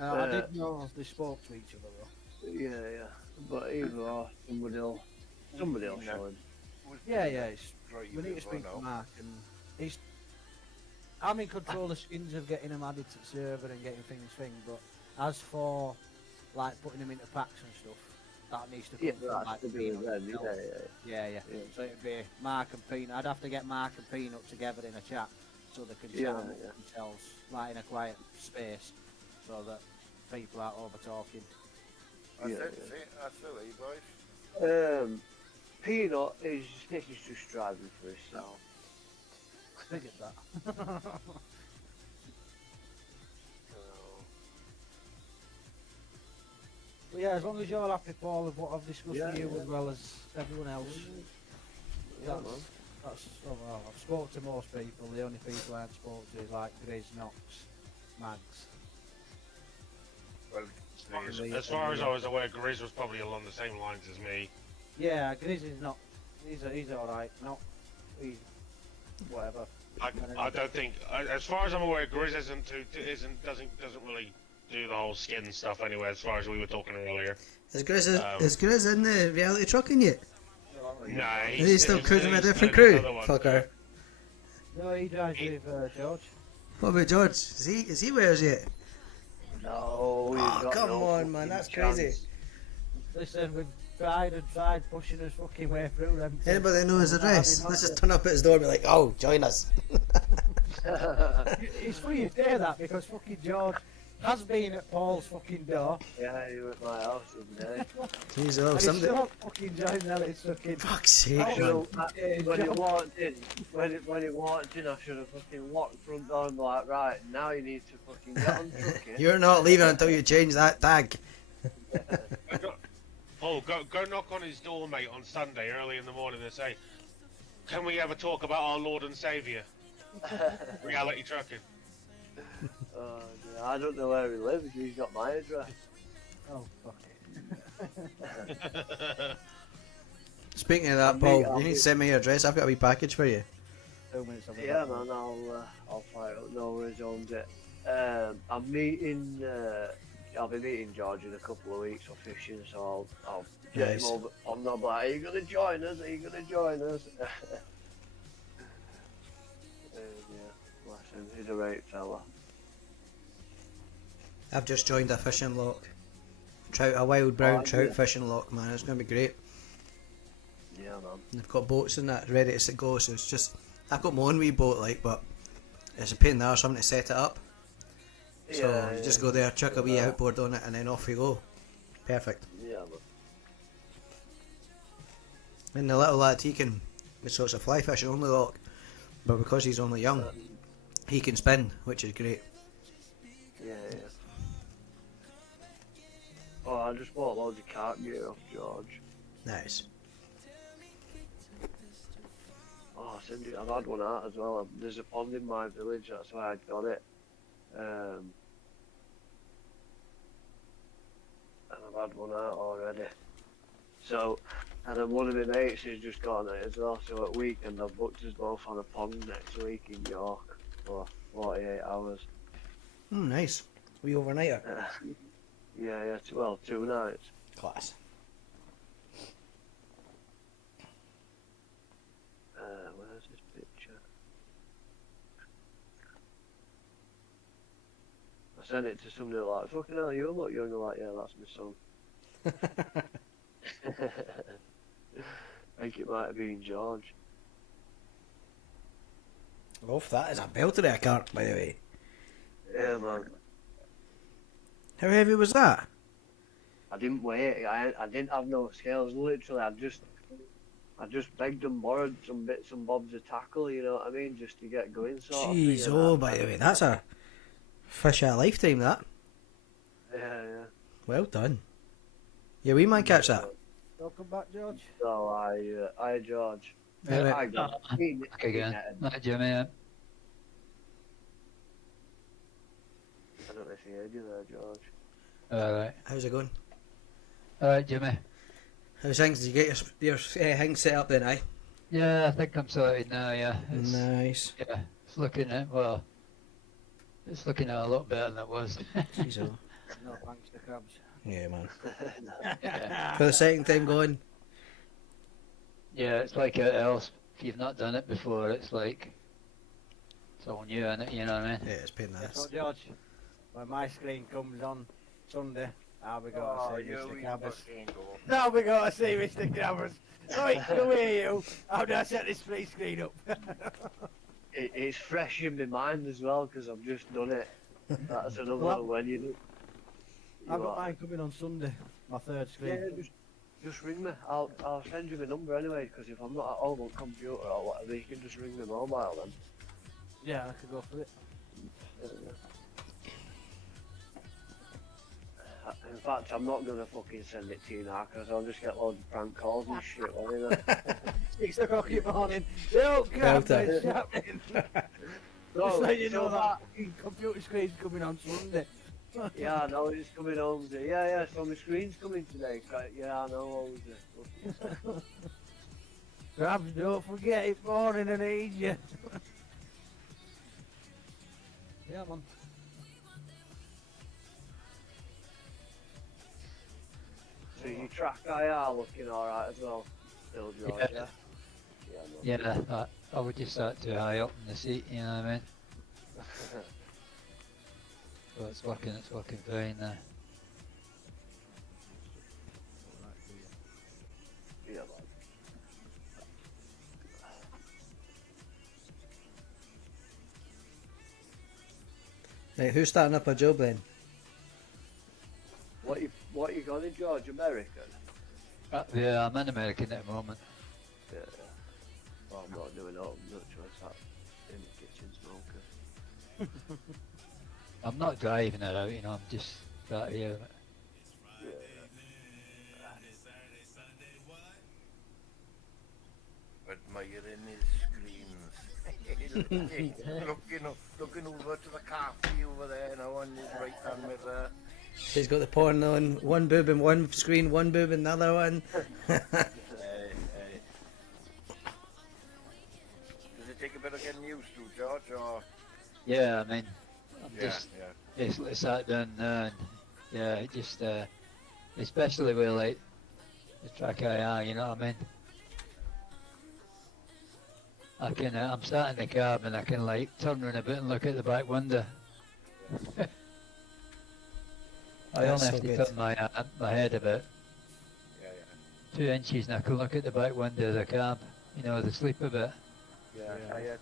I didn't know they spoke to each other though. yeah. But either or, somebody'll show him. Yeah, it's, Right, we need to speak to Mark and I'm in control of skins of getting them added to the server and getting things but as for like putting them into packs and stuff, that needs to come Yeah, from that's like to do Peanut with them, himself. yeah. Yeah. So it'd be Mark and Peanut. I'd have to get Mark and Peanut together in a chat so they can Yeah, chat amongst yeah. themselves, like in a quiet space, so that people aren't over talking. That's Yeah, it, yeah. see? That's the way, boys. Peanut is he's just driving for himself. Figured that. But yeah, as long as you're happy, Paul, with what I've discussed Yeah, with you yeah. as well as everyone else, Yeah, that's, man. oh, well, I've spoke to most people. The only people I haven't spoke to is like Grizz, Knox, Mags. Well, As far as I was aware, Grizz was probably along the same lines as me. Yeah, Grizz is not. He's all right. Not. He's whatever. I don't think, as far as I'm aware, Grizz doesn't really do the whole skin stuff anyway. As far as we were talking earlier. Is Grizz in the reality trucking yet? Nah, Is he still cruising with a he's different doing crew? another one. Fucker. No, he drives with George. What about George? Is he where's yet? No, he's Oh, got come no on, man, fucking that's chance. crazy. Listen, we've tried and tried pushing us fucking way through them. Anybody know his address? Let's just turn up at his door and be like, oh, join us. It's funny you say that because fucking George has been at Paul's fucking door. Yeah, he was at my house the other day. Jeez, And oh, he's somebody. still not fucking joining Ellie's fucking. Fuck's sake, Oh, man. So, Yeah, when he John. walked in, when he walked in, I should have fucking locked the front door and be like, right, now you need to fucking get on truck here. You're not leaving until you change that tag. Paul, go knock on his door, mate, on Sunday early in the morning and say, "Can we have a talk about our Lord and Saviour, reality trucking?" Yeah, I don't know where he lives. He's got my address. Oh, fuck it. Speaking of that, Paul, you need to send me your address. I've got a wee package for you. 2 minutes of it. Yeah, man, I'll fire up. No worries, owns it. I'm meeting. I'll be meeting George in a couple of weeks for fishing, so I'll get Nice. him over. I'm not like, are you gonna join us? Are you gonna join us? Yeah, bless him. He's a great fella. I've just joined a fishing lock. A wild brown Oh, trout yeah. fishing lock, man. It's going to be great. Yeah, man. They've got boats and that ready to go, so it's just... I've got my own wee boat, like, but it's a pain in the arse something to set it up. So Yeah, you just yeah. go there, chuck a wee Yeah. outboard on it, and then off we go. Perfect. Yeah, man. And the little lad, he can... So it's a fly fishing only lock, but because he's only young, he can spin, which is great. Yeah, yeah. Oh, I just bought loads of carp gear off George. Nice. Oh, I've had one out as well. There's a pond in my village, that's why I got it. And I've had one out already. So, and then one of my mates has just gotten it as well. So at weekend I've booked us both on a pond next week in York for 48 hours. Nice. Wee overnighter. Yeah, 2 nights. Class. Where's this picture? I sent it to somebody like, fucking hell, you look young. I'm like, yeah, that's my son. I think it might have been George. Off that is a belter of a carp, by the way. Yeah, man. How heavy was that? I didn't weigh it. I didn't have no scales. Literally, I just begged and borrowed some bits and bobs of tackle. You know what I mean, just to get going. Sort of thing, Jeez, and oh, that. by the way, that's a fish of a lifetime, that. Yeah. Well done. Yeah, we might catch that. Welcome back, George. So I George. Yeah, I got Back again. Hi, Jimmy. I don't know if you heard you there, George. Alright. How's it going? Alright, Jimmy. How's things? Did you get your things set up then, aye? Yeah, I think I'm sorted now, yeah. It's, Nice. yeah, it's looking at, well, it's looking at a lot better than it was. Jeez, oh. No thanks to crabs. Yeah, man. yeah. For the second time going. Yeah, it's like it else. If you've not done it before, it's like, it's all new, innit? You know what I mean? Yeah, it's pain in the Guess ass. what, George? When my screen comes on Sunday, Now we got Oh, to see you Mr. Cabbers. fucking go. Now we got to see Mr. Cabbers. Right, come here, you. How do I set this split screen up? It's fresh in my mind as well because I've just done it. That's another Well, one when you do. I've got mine coming on Sunday. My third screen. Yeah, just ring me. I'll send you my number anyway because if I'm not at home on computer or whatever, you can just ring me mobile then. Yeah, I could go for it. In fact, I'm not gonna fucking send it to you now because I'll just get loads of prank calls and shit, won't I? 6 o'clock in the morning. Yo, Cabbers, happening. Just so you know that computer screen's coming on Sunday. Yeah, I know it's coming home. Yeah, so my screen's coming today. Yeah, I know. Grabs, don't forget it's morning and I need you. Yeah, man. So you track IR looking alright as well? Still, George, Yeah. Yeah, Yeah, I would just start too high up in the seat, you know what I mean? So it's working fine there. Yeah, man. Right, who's starting up a job then? What you got in George? American? Yeah, I'm in American at the moment. Yeah. Well, I'm not doing all much. I sat in the kitchen smoking. I'm not driving it out, you know, I'm just sat here. Admiring his screens. looking over to the cafe over there now on his right hand mirror. He's got the porn on one boob in one screen, one boob in the other one. Does it take a bit of getting used to, George, or? Yeah, I mean, I'm Yeah, just yeah. basically sat down now and yeah, it just, especially with like the track IR, you know what I mean? I can, I'm sat in the cab and I can like turn around a bit and look at the back window. I That's only have so to good. turn my head about Yeah, 2 inches and I can look at the back window of the cab, you know, the sleeper bit. yeah. I had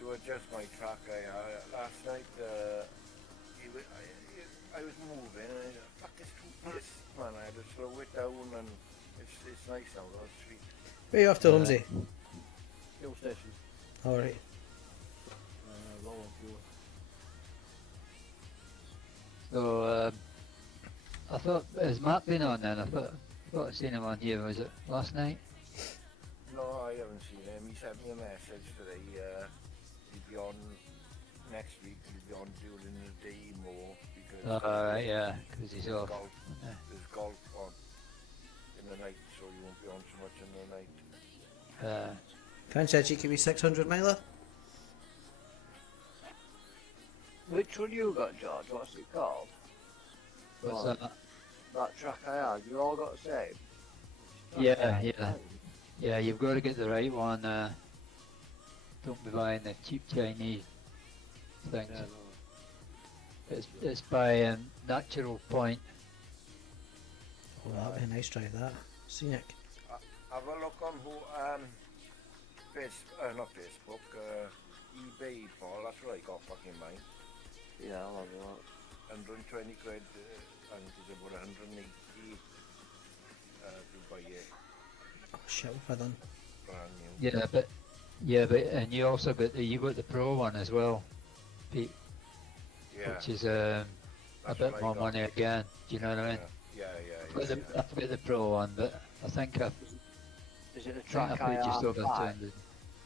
to adjust my track. Last night, I was moving and fuck, it's too fast, man. I had to slow it down and it's nice now, though, it's sweet. Where are you off to, Holmesy? Fuel station. Alright. Low on fuel. So, I thought, has Matt been on then? I thought I'd seen him on here, was it last night? No, I haven't seen him. He sent me a message today. He'll be on next week. He'll be on during the day more because Alright, yeah, because he's there's off. golf. Yeah. There's golf on in the night, so you won't be on so much in the night. Fancy a cheeky wee 600 miler? Which one you got, George? What's it called? What's Oh, that? That track I had. You all got the same? Yeah. Yeah, you've got to get the right one. Don't be buying the cheap Chinese things. Yeah, no. It's by Natural Point. Oh, that'd be a nice drive, that. Scenic. Have a look on not Facebook, eBay, Paul. That's what I got fucking mine. Yeah, I'll have a look. 120 quid, and it's about 180 to buy it Oh shit, what have I done? brand new. Yeah, but and you also got the Pro one as well, Pete, Yeah, which is a that's bit what I more got. money again. Do you know what I mean? Yeah. I forget the Pro one, but I think I Is it a I track paid just over 5? 200.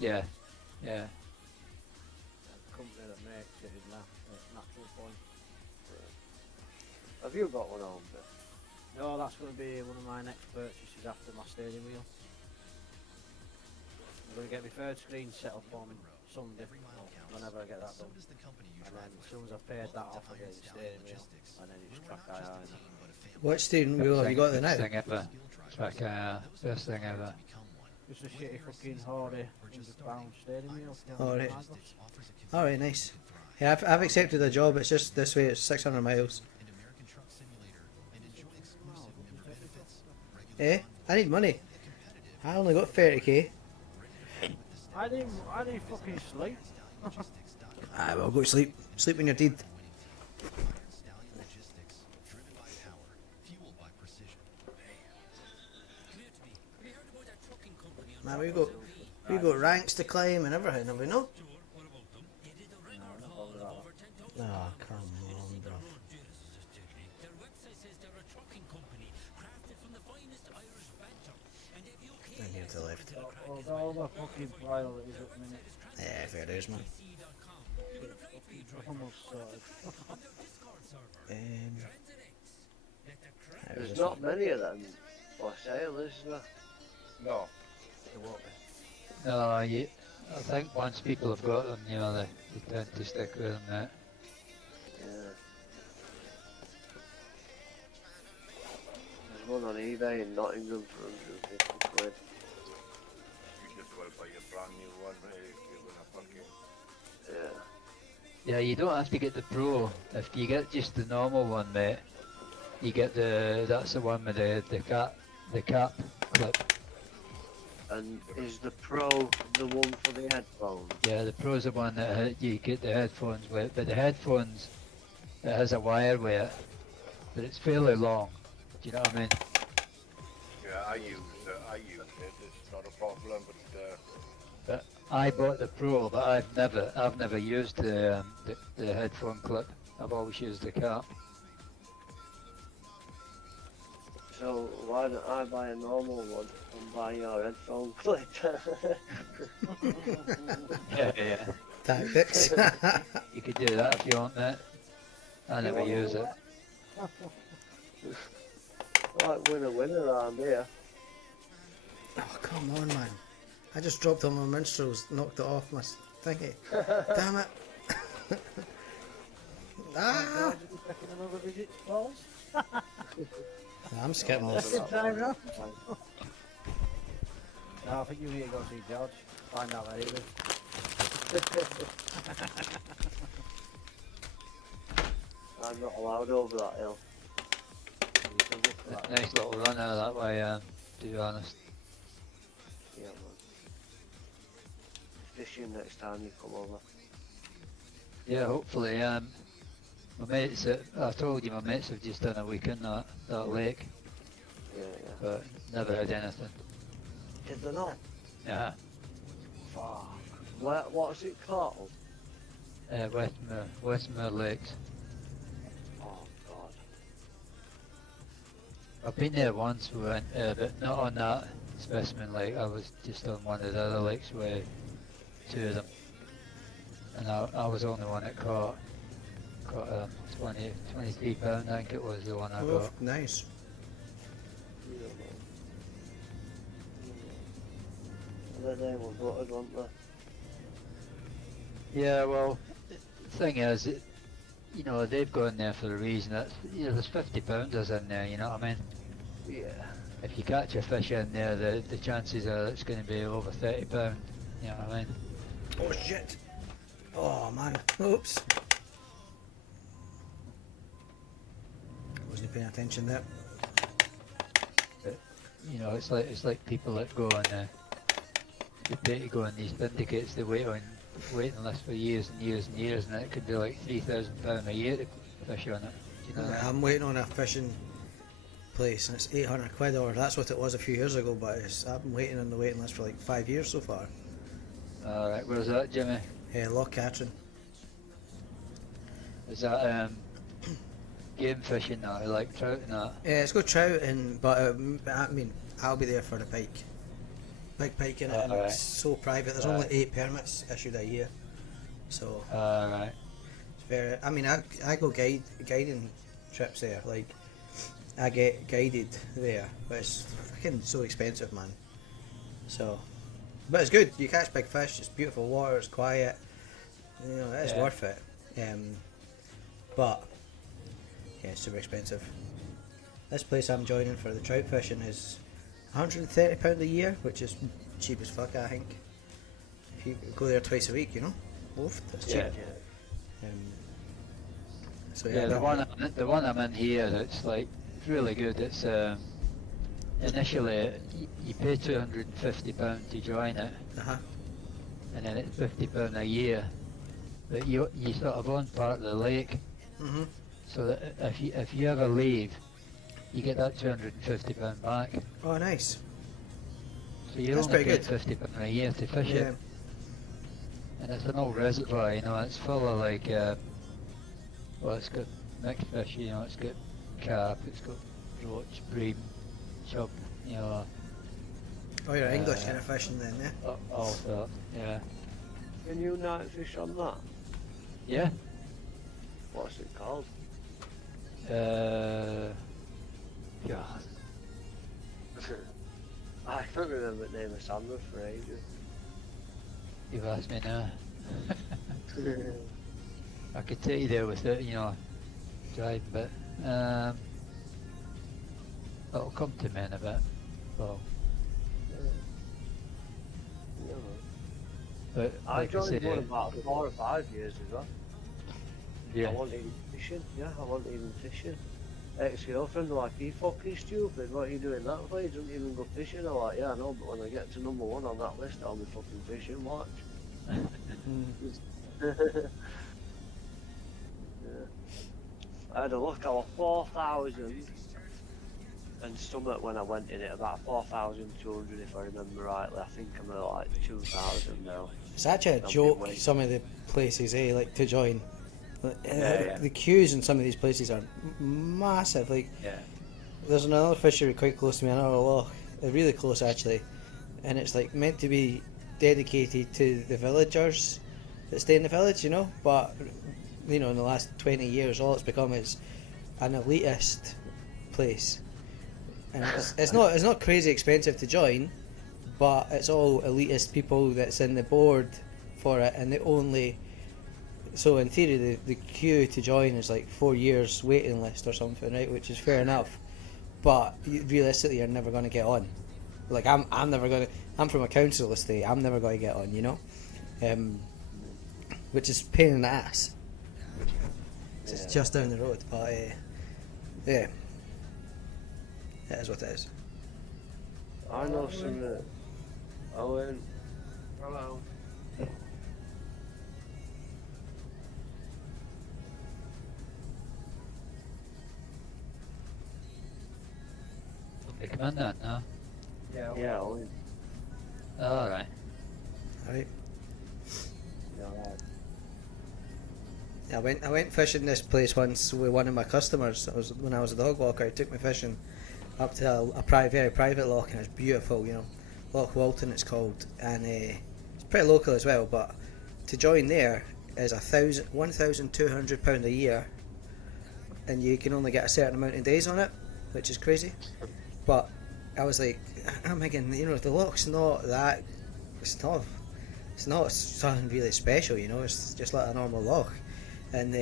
Yeah. The company that makes it is Natural Point. Have you got one on there? No, that's going to be one of my next purchases after my steering wheel. I'm going to get my third screen set up on Sunday, whenever I get that done. And then as soon as I've paid that off, I get the steering wheel, and then it's track IR. What steering wheel have you got there Best now? thing ever. Track best thing ever. Just a shitty fucking Hardy £100 steering wheel. Alright. Alright, nice. Yeah, I've accepted the job, it's just this way, it's 600 miles. Eh? I need money. I only got 30k. I need fucking sleep. Ah, well, go to sleep. Sleep when you're dead. Man, we got ranks to climb and everything, have we not? Oh, come on, bro. And here to the left. All the fucking priorities at the minute. Yeah, fair dues, man. Almost sorted. There's not many of them for sale, is there? No. There won't be. No, I think once people have got them, you know, they tend to stick with them. Yeah. There's one on eBay in Nottingham for 150 quid. You just well buy a brand new one if you're gonna fucking. Yeah. Yeah, you don't have to get the Pro. If you get just the normal one, mate, you get that's the one with the cap clip. And is the Pro the one for the headphones? Yeah, the Pro's the one that you get the headphones with, but the headphones, it has a wire with it, but it's fairly long. Do you know what I mean? Yeah, I use it. It's not a problem, But I bought the Pro, but I've never used the headphone clip. I've always used the cap. So why don't I buy a normal one and buy your headphone clip? Yeah. Tactics. You could do that if you want, mate. I never use it. Like winner around here. Oh, come on, man. I just dropped on my minstrels, knocked it off my thingy. Damn it. Ah! Did you second another visit, balls? I'm skipping this. Good time, no? No, I think you need to go see George. Find out where he lives. I'm not allowed over that hill. Nice little runner that way, to be honest. Yeah, man. Fishing next time you come over. Yeah, hopefully. My mates, I told you my mates have just done a weekend at that lake, Yeah. but never had anything. Did they not? Yeah, Fuck. What's it called? Westmere Lakes. Oh, God. I've been there once, we went, but not on that specimen lake. I was just on one of the other lakes with two of them, and I was the only one that caught 23 pound. I think it was the one I Oh, got. nice. Yeah, man. They were buttered, weren't they? Yeah, well, the thing is, you know, they've gone there for a reason. That's, you know, there's 50 pounders in there. You know what I mean? Yeah. If you catch a fish in there, the chances are it's going to be over 30 pound. You know what I mean? Oh, shit. Oh, man. Oops. Wasn't paying attention there. But, you know, it's like people that go on they pay to go on these syndicates. They wait on waiting list for years and years and years, and it could be like £3,000 a year to fish on it. Do you know that? I'm waiting on a fishing place and it's 800 quid, or that's what it was a few years ago, but I've been waiting on the waiting list for like 5 years so far. Alright, where's that, Jimmy? Loch Catron. Is that game fishing now, like trout and that? Yeah, it's got trout and, but I mean, I'll be there for the pike. Big pike in it, and Alright. it's so private. There's only 8 permits issued a year, so Alright. it's very. I mean, I go guiding trips there. Like, I get guided there, but it's freaking so expensive, man. So, but it's good. You catch big fish. It's beautiful water. It's quiet. You know, it's Yeah. worth it. But yeah, it's super expensive. This place I'm joining for the trout fishing is £130 a year, which is cheap as fuck, I think. If you go there twice a week, you know, oof, that's cheap. Yeah. So Yeah, yeah, the one I'm in here, it's like really good. It's initially you pay £250 to join it, Uh-huh. and then it's £50 a year. But you sort of own part of the lake, Mhm. so that if you ever leave, you get that £250 back. Oh, nice. So you're That's only pretty paying good. £50 a year to fish Yeah. it. And it's an old reservoir, you know, it's full of like, well, it's got mixed fish, you know, it's got carp, it's got roach, bream, chub, you know, Oh, you're English kind of fishing then, yeah? all sorts, yeah. Can you night fish on that? Yeah, What's it called? God, I can't remember the name of Sandra for ages. you've asked me now. I could take you there with it, you know, driving, but, it'll come to me in a bit, well, No. but I like I joined say, one about 4 or 5 years ago. yeah. I wasn't even fishing. Yeah, I wasn't even fishing. Ex-girlfriend was like, you fucking stupid, what are you doing that for? You don't even go fishing. I'm like, yeah, I know, but when I get to number 1 on that list, I'll be fucking fishing, watch. Yeah. I had a look, I was 4,000 and something when I went in it, about 4,200 if I remember rightly. I think I'm at like 2,000 now. It's actually a I'll be joke, waiting. some of the places, like, to join. Like, Yeah. The queues in some of these places are massive. Like, Yeah. there's another fishery quite close to me, another loch, really close actually, and it's like meant to be dedicated to the villagers that stay in the village, you know. But you know, in the last 20 years, all it's become is an elitist place, and it's not crazy expensive to join, but it's all elitist people that's in the board for it, and the only. So in theory, the queue to join is like 4 years waiting list or something, right? Which is fair enough, but realistically, you're never going to get on. Like I'm never going to. I'm from a council estate. I'm never going to get on, you know, which is pain in the ass. It's just down the road, but yeah, it is what it is. I know some. Owen. Hello. The commandant now. Yeah, Owen. Alright. Right. Yeah, right. I went fishing this place once with one of my customers. That was when I was a dog walker. He took me fishing up to a very private loch, and it's beautiful, you know. Loch Walton it's called, and it's pretty local as well. But to join there is £1,200 a year, and you can only get a certain amount of days on it, which is crazy. But I was like, I'm thinking, you know, the loch's not that. It's not something really special, you know. It's just like a normal loch, and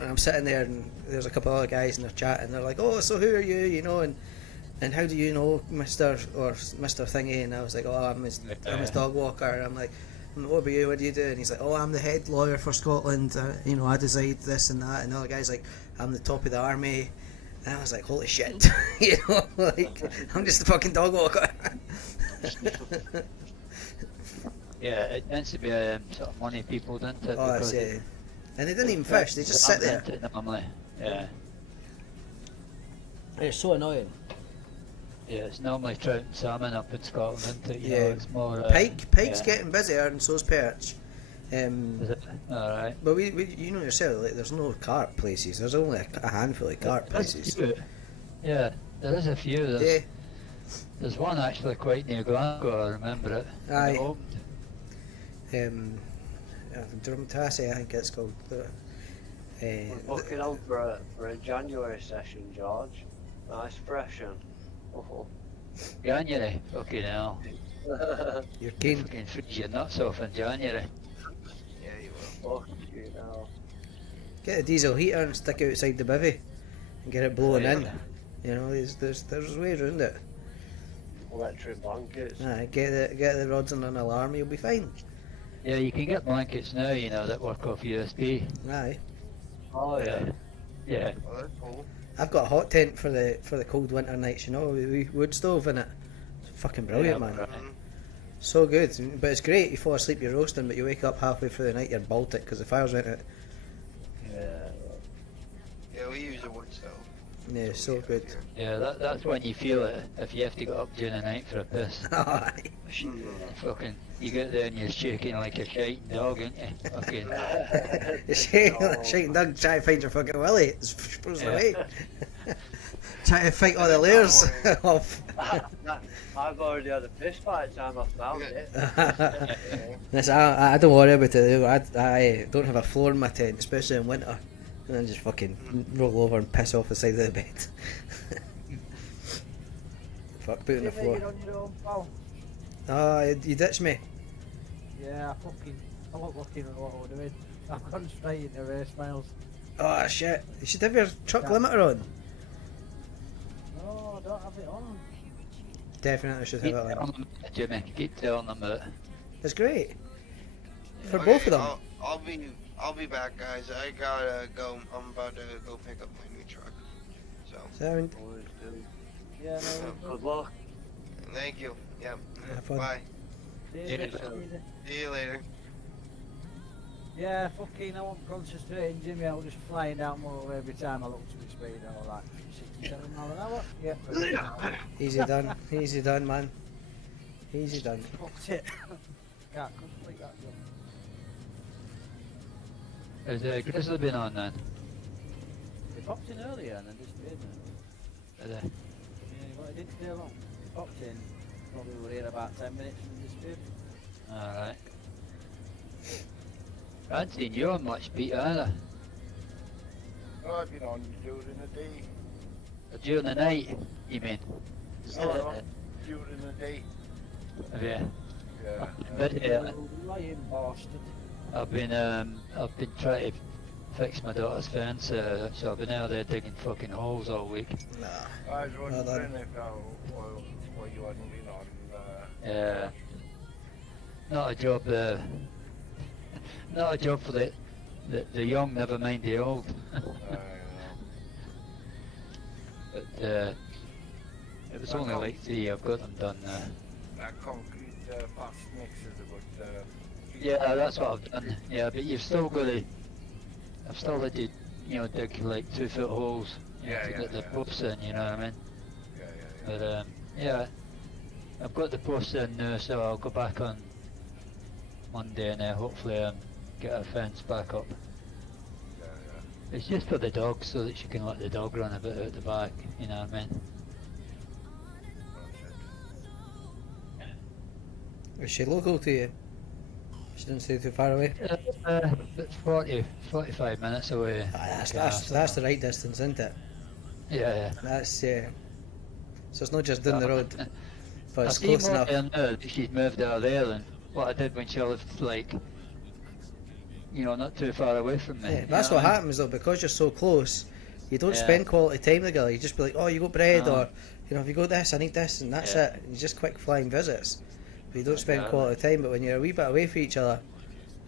I'm sitting there, and there's a couple of other guys, and they're chatting. They're like, "Oh, so who are you?" You know, and how do you know Mr. or Mr. Thingy? And I was like, "Oh, I'm his dog walker." And I'm like, "What about you? What do you do?" And he's like, "Oh, I'm the head lawyer for Scotland. You know, I decide this and that." And the other guy's like, "I'm the top of the army." And I was like, "Holy shit!" You know, like I'm just a fucking dog walker. Yeah, it tends to be sort of money people, doesn't it? Oh, Because yeah. And they didn't even fish. They just sit there. isn't it, normally. Yeah. It's so annoying. Yeah, it's normally trout and salmon up in Scotland, isn't it? You know, Yeah. it's more. Pike's yeah. getting busier, and so's perch. Is it? Alright. But we, you know yourself, like there's no carp places. There's only a handful of carp places. Yeah, there is a few. Yeah, There's one actually quite near Glasgow, I remember it. Aye. It opened. Drumtassie, I think it's called. We're booking on for a January session, George. Nice freshen. Oh. January, okay now. You're keen. Fucking freeze your nuts off in January. Yeah, you will. Fuck you know. Get a diesel heater and stick it outside the bivvy and get it blowing Yeah. in. You know, there's ways around it. Electric blankets. Aye, get the rods and an alarm, you'll be fine. Yeah, you can get blankets now, you know, that work off USB. Aye. Oh yeah. Yeah. Oh, that's cool. I've got a hot tent for the cold winter nights, you know, with wood stove in it. It's fucking brilliant, Yeah, man. right. So good. But it's great, you fall asleep, you're roasting, but you wake up halfway through the night, you're Baltic because the fire's went out. Yeah, we use a wood stove. Yeah, so good. Yeah, that's when you feel it. If you have to get up during the night for a piss, Aye. fucking, you get there and you're shaking like a shite dog, ain't you? Fucking, You're shaking Doug trying to find your fucking willy. It's supposed Yeah. away. Trying to fight all the layers off. I've already had a piss by the time I found it. Listen, I don't worry about it. I don't have a floor in my tent, especially in winter. And then just fucking roll over and piss off the side of the bed. Fuck, put it on the You make it floor. on your own, pal. Oh, you ditched me. Yeah, I'm not looking at what we're doing. I'm concentrating the race miles. Oh shit, you should have your truck limiter on. No, I don't have it on. Definitely should keep have it on. telling them, Jimmy, keep telling them that. It's great. For Okay, both of them. I'll be back, guys. I gotta go. I'm about to go pick up my new truck. So, So, I mean, Always do. Yeah, no. Good luck. thank you. Yep. Have fun. Bye. Yeah, Yeah. See you later. yeah, fucking, I won't concentrating, Jimmy. I was just flying down more every time I looked to my speed and all that. 67 miles an hour? Yeah, pretty good. easy done. Easy done, man. Easy done. Fucked it. Can't complete that job. Has Grizzly been on then? He popped in earlier and then disappeared. Has he? Yeah, but it didn't stay long. He popped in, probably were here about 10 minutes and disappeared. Alright. I haven't seen you on much, Peter, either. Oh, I've been on during the day. During the night, you mean? No, during the day. Have you? Yeah. But, yeah. You lying bastard. I've been trying to fix my daughter's fence, so I've been out there digging fucking holes all week. Nah. I was Well wondering done. if why you hadn't been on. Yeah. Not a job. Not a job for the young, never mind the old. But it was only like 3. I've got them done. That concrete fast mix is a good. Yeah, that's what I've done. Yeah, but you've still got to. I've still had to, dig like 2-foot holes Yeah, to yeah, get the yeah. posts in. You know what I mean? Yeah. But yeah, I've got the posts in now, so I'll go back on Monday and hopefully get her fence back up. It's just for the dog, so that she can let the dog run a bit out the back. You know what I mean? Is she local to you? She didn't stay too far away. It's 45 minutes away. Ah, Yeah, that's the right distance, isn't it? Yeah. That's so it's not just down the road, but it's I see close more enough. there now that she's moved out of there than what I did when she lived like, not too far away from me. Yeah, you that's know what I mean? happens though, because you're so close. You don't Yeah. spend quality time together. You just be like, oh, you got bread, No. or if you got this, I need this, and that's Yeah. it. You just quick flying visits. But you don't spend Yeah. quality time. But when you're a wee bit away from each other,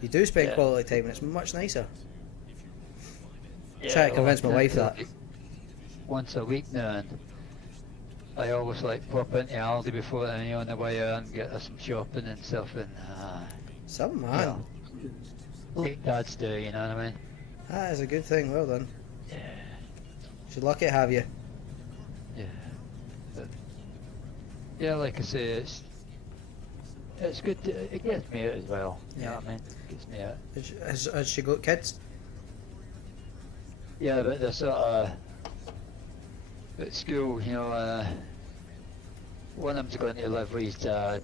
you do spend Yeah. quality time, and it's much nicer. Yeah, Try to convince my well, wife that. Once a week now, and I always like pop into Aldi before on the way out and get her some shopping and stuff, and Some man, like dads do, you know what I mean? that is a good thing. Well done. Yeah. She's lucky to have you. Yeah. But, yeah, like I say, it's good. It gets me out as well. You know what I mean? Gets me out. Has she got kids? Yeah, but they're sort of at school. One of them's going to live with his dad.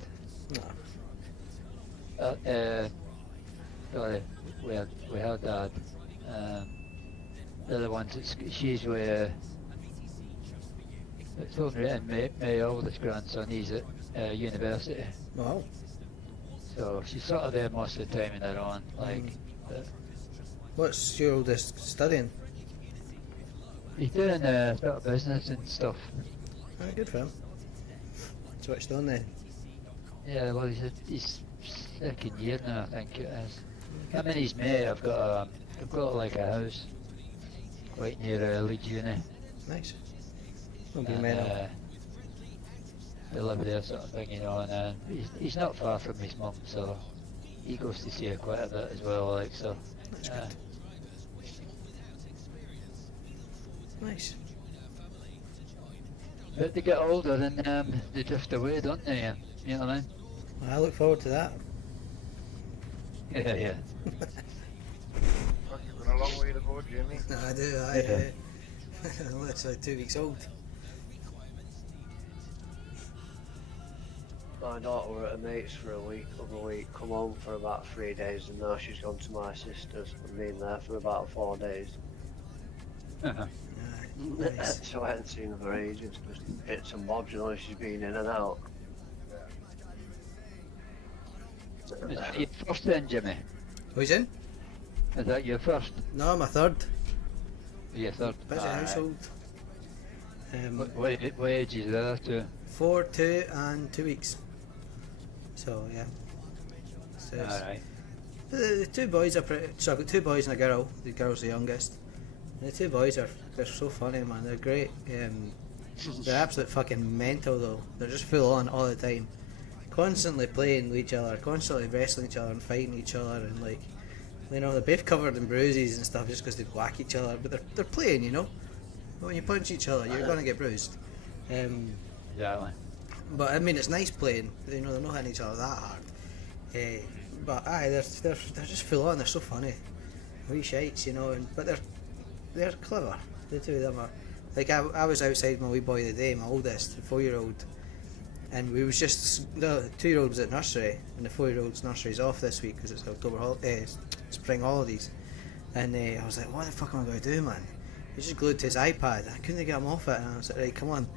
Sorry, we her dad. The other one's she's with. It's only my oldest grandson. He's at university. Wow. So she's sort of there most of the time in her own. What's your oldest studying? He's doing sort of business and stuff. Oh, good for him. Switched on then. Yeah, well, he's second year now, I think it is. I mean, he's mate. I've got like a house quite near Leeds Uni. Nice. Don't be and, mental. they live there sort of thing, you know, and he's not far from his mum, so he goes to see her quite a bit as well, like, so. That's good. Nice. But they get older and they drift away, don't they? You know what I mean? I look forward to that. Yeah, yeah. Fuck, you've got a long way to go, Jimmy. No, I do. I'm literally 2 weeks old. My daughter were at her mate's for a week, other week, come home for about 3 days, and now she's gone to my sister's and been there for about 4 days. Nice. So I hadn't seen her for ages, just bits and bobs, you know, she's been in and out. Is that your first then, Jimmy? Who's in? Is that your first? No, my third. Your third? Busy Alright. household. What age is the other two? 4, 2 and 2 weeks. So yeah. So it's- Alright. the two boys are pretty. So I've got 2 boys and a girl. The girl's the youngest. And the 2 boys they're so funny, man. They're great. They're absolute fucking mental though. They're just full on all the time, constantly playing with each other, constantly wrestling each other and fighting each other, and like, you know, they're both covered in bruises and stuff just because they whack each other. But they're playing, you know. But when you punch each other, you're gonna get bruised. Exactly. But I mean, it's nice playing. You know, they're not hitting each other that hard. But aye, they're just full on. They're so funny, wee shites, you know. But they're clever. The two of them are. Like I was outside my wee boy today, my oldest, the 4-year-old, and we was just the 2-year-old was at nursery, and the 4-year-old's nursery's off this week because it's spring holidays. And I was like, what the fuck am I going to do, man? He's just glued to his iPad. I couldn't get him off it, and I was like, right, come on,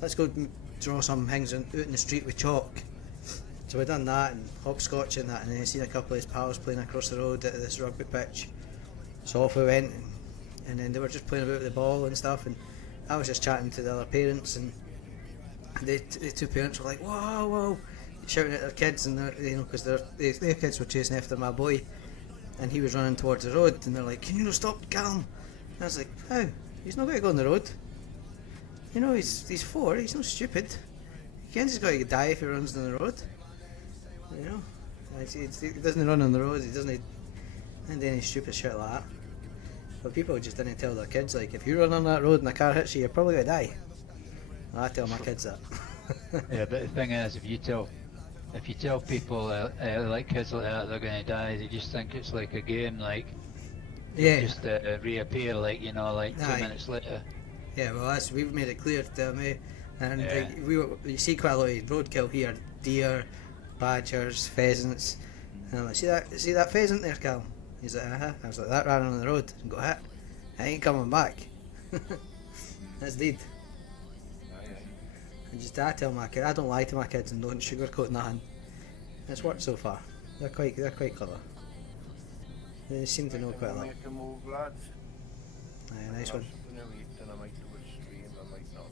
let's go draw some things out in the street with chalk. So we done that and hopscotch and that, and then I seen a couple of his pals playing across the road at this rugby pitch. So off we went, and then they were just playing about with the ball and stuff, and I was just chatting to the other parents, and the 2 parents were like, whoa, whoa, shouting at their kids, and you know, because their kids were chasing after my boy, and he was running towards the road, and they're like, can you not stop, Callum? And I was like, how? He's not going to go on the road. You know, he's 4, he's not stupid. Kenzie's got to die if he runs on the road. You know, he doesn't run on the road, he doesn't do any stupid shit like that. But people just didn't tell their kids, like, if you run on that road and a car hits you, you're probably going to die. Well, I tell my kids that. Yeah, but the thing is, if you tell people like kids like that they're going to die, they just think it's like a game, like Yeah. just reappear, like, you know, like 2 Aye. minutes later. Yeah, well, we've made it clear to them, and Yeah. like, you see quite a lot of roadkill here: deer, badgers, pheasants. And I'm like, see that pheasant there, Cal? He's like, I was like, that ran on the road and got hit. I ain't coming back. That's deed. And just I tell my kid, I don't lie to my kids and don't sugarcoat nothing. It's worked so far. They're quite clever. They seem to know quite a lot. Make a move, lads. Aye, nice one. Something to eat, and I might do a stream, I might not.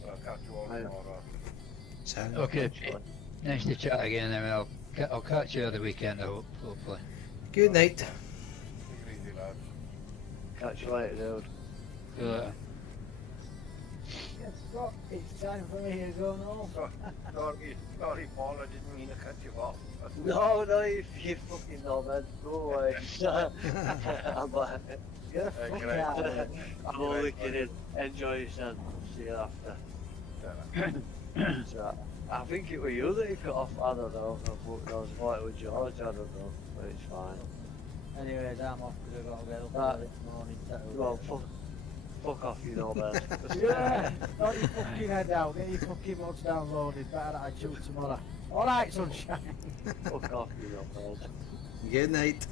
But I'll catch you all tomorrow. Sound. Okay, nice to chat again, and I'll catch you the weekend, I hope, hopefully. Good night. Take it easy, lads. Catch you later, dude. See you later. Yes, Scott, it's time for me to go home. Sorry, Paul, I didn't mean to cut you off. No, you fucking know, man. Go away. You're a Okay. fucking out of here. I'm only kidding. Enjoy yourself. See you after. So, I think it was you that he cut off. I don't know. I thought it was George. I don't know. But it's fine. Anyways, I'm off because I've got to get up Right. early this morning. Well, fuck off, you know, man. Yeah, not your fucking head out. Get your fucking mods downloaded. Better attitude tomorrow. Alright, sunshine. Fuck off, you know, man. Good night.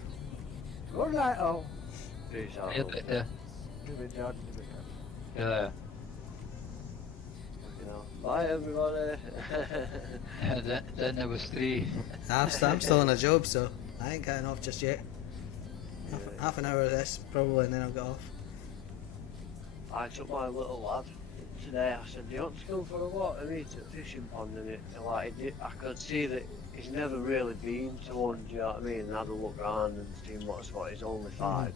Good night, all. Peace out. See you later. Give it, George. Give it. See you later. You know. Bye, everybody. Then there was 3. I'm still on a job, so I ain't getting off just yet. Half an hour of this, probably, and then I'll get off. I took my little lad today. I said, "Do you want to go for a walk?" And he's at the fishing pond, and I could see that he's never really been to one. Do you know what I mean? And had a look around and seen what's what. He's only 5.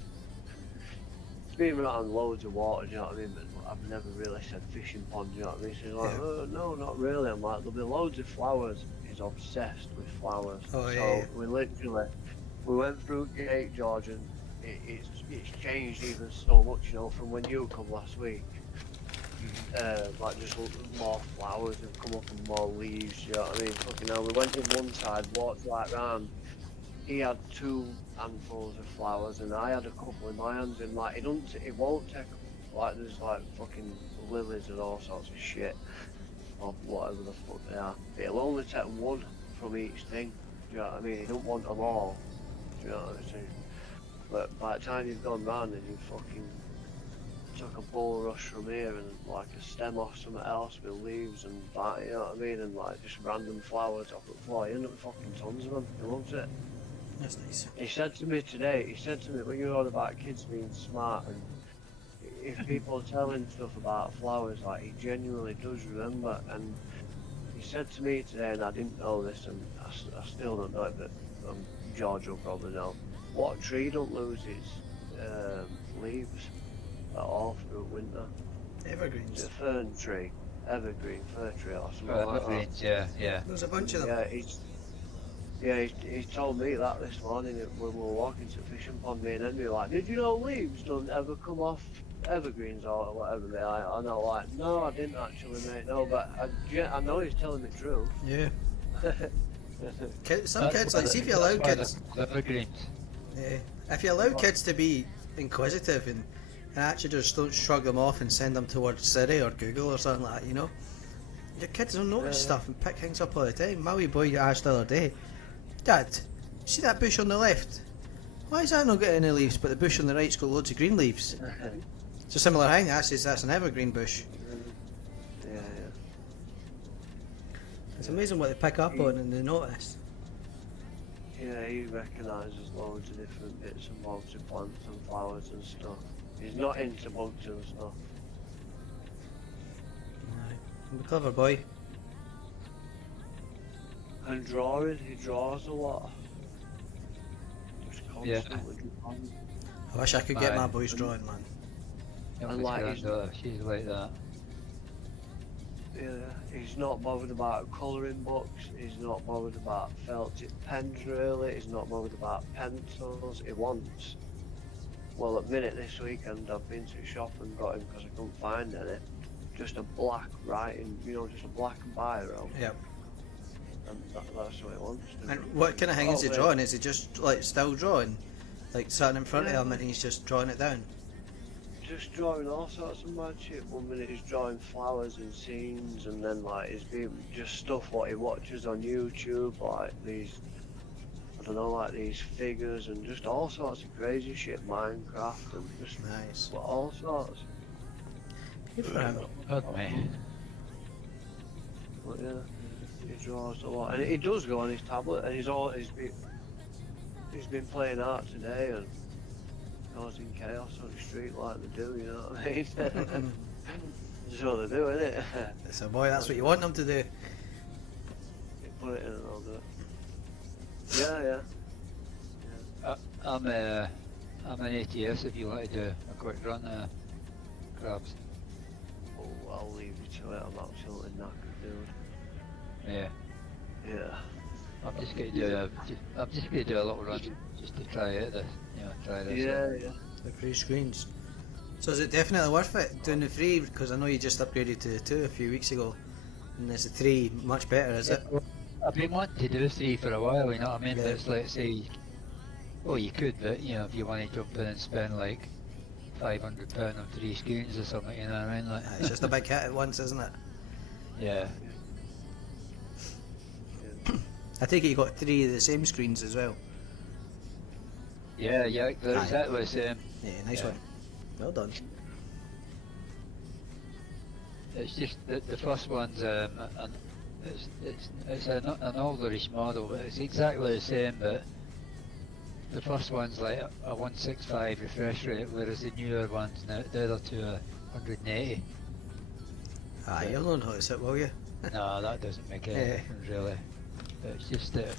been around loads of water, do you know what I mean? But I've never really said fishing pond, do you know what I mean? So he's like, Yeah. oh, no, not really. I'm like, there'll be loads of flowers. He's obsessed with flowers. Oh, so yeah. we went through Gate George, and it's changed even so much, you know, from when you come last week. Like just more flowers have come up and more leaves, you know what I mean? Fucking hell, we went in one side, walked right round. He had 2 handfuls of flowers and I had a couple in my hands, and like it won't take, like there's like fucking lilies and all sorts of shit, or whatever the fuck they are. It'll only take 1 from each thing, do you know what I mean? He don't want them all, do you know what I'm saying? But by the time you've gone round and you fucking took a bulrush from here and like a stem off something else with leaves and that, you know what I mean? And like just random flowers off the floor, you end up with fucking tons of them. He loves it. That's nice. He said to me today, when you're on about kids being smart, and if people tell him stuff about flowers, like he genuinely does remember. And he said to me today, and I didn't know this, and I still don't know it, but George will probably know. What tree don't lose its leaves at all through winter? Evergreens. It's a fern tree, evergreen fir tree or something like that. Evergreens, yeah. There's a bunch of them. He told me that this morning when we were walking to the fishing pond, me and Henry were like, did you know leaves don't ever come off evergreens or whatever they are? And I'm like, no, I didn't actually, mate, no, but I know he's telling the truth. Yeah. Some kids, like, see if you allow kids. Evergreens. Yeah. If you allow kids to be inquisitive and actually just don't shrug them off and send them towards Siri or Google or something like that, you know? Your kids don't notice stuff and pick things up all the time. My wee boy asked the other day, Dad, see that bush on the left? Why is that not got any leaves, but the bush on the right's got loads of green leaves? It's a similar thing. I says that's an evergreen bush. Yeah. It's amazing what they pick up on and they notice. Yeah, he recognises loads of different bits and bobs of plants and flowers and stuff. He's not into bugs and stuff. I'm a clever boy. And drawing, he draws a lot. Just Yeah. constantly drawing. I wish I could get Aye. my boys drawing, man. And like he's- She's like that. Yeah, he's not bothered about colouring books, he's not bothered about felt tip pens really, he's not bothered about pencils. He wants, well at minute this weekend I've been to the shop and got him because I couldn't find any, just a black writing, you know, just a black biro, Yep. and that's what he wants. And what kind of thing is he Oh, drawing? Is he just like still drawing? Like sitting in front of him and he's just drawing it down? Just drawing all sorts of mad shit. One minute he's drawing flowers and scenes, and then like he's been just stuff what he watches on YouTube, like these, I don't know, like these figures and just all sorts of crazy shit, Minecraft and just Nice. all sorts. Good for him. Pardon me. But yeah, he draws a lot, and he does go on his tablet, and he's been playing art today and causing chaos on the street like they do, you know what I mean? That's what they do, innit? So boy, that's what you want them to do. Put it in and I'll do it. Yeah. I'm an ATS if you want to do a quick run crabs. Oh, I'll leave you to it. I'm absolutely knackered, dude. Yeah. Yeah. I'm just going to do a little run just to try it. Try this. Yeah. The free screens. So is it definitely worth it doing the 3? Because I know you just upgraded to the 2 a few weeks ago, and is the 3 much better? Is it? I've been wanting to do 3 for a while, you know what I mean? Yeah. But it's like, say, well, you could, but you know, if you want to jump in and spend like £500 on 3 screens or something, you know what I mean? Like, It's just a big hit at once, isn't it? yeah. I take it you got 3 of the same screens as well. Yeah, they're Aye. exactly the same. Yeah, nice Yeah. one. Well done. It's just the first one's it's an olderish model, but it's exactly the same. But the first one's like a 165 refresh rate, whereas the newer ones now the other two are 180. Aye, you'll not notice it, will you? No, that doesn't make any Yeah. difference really. But it's just that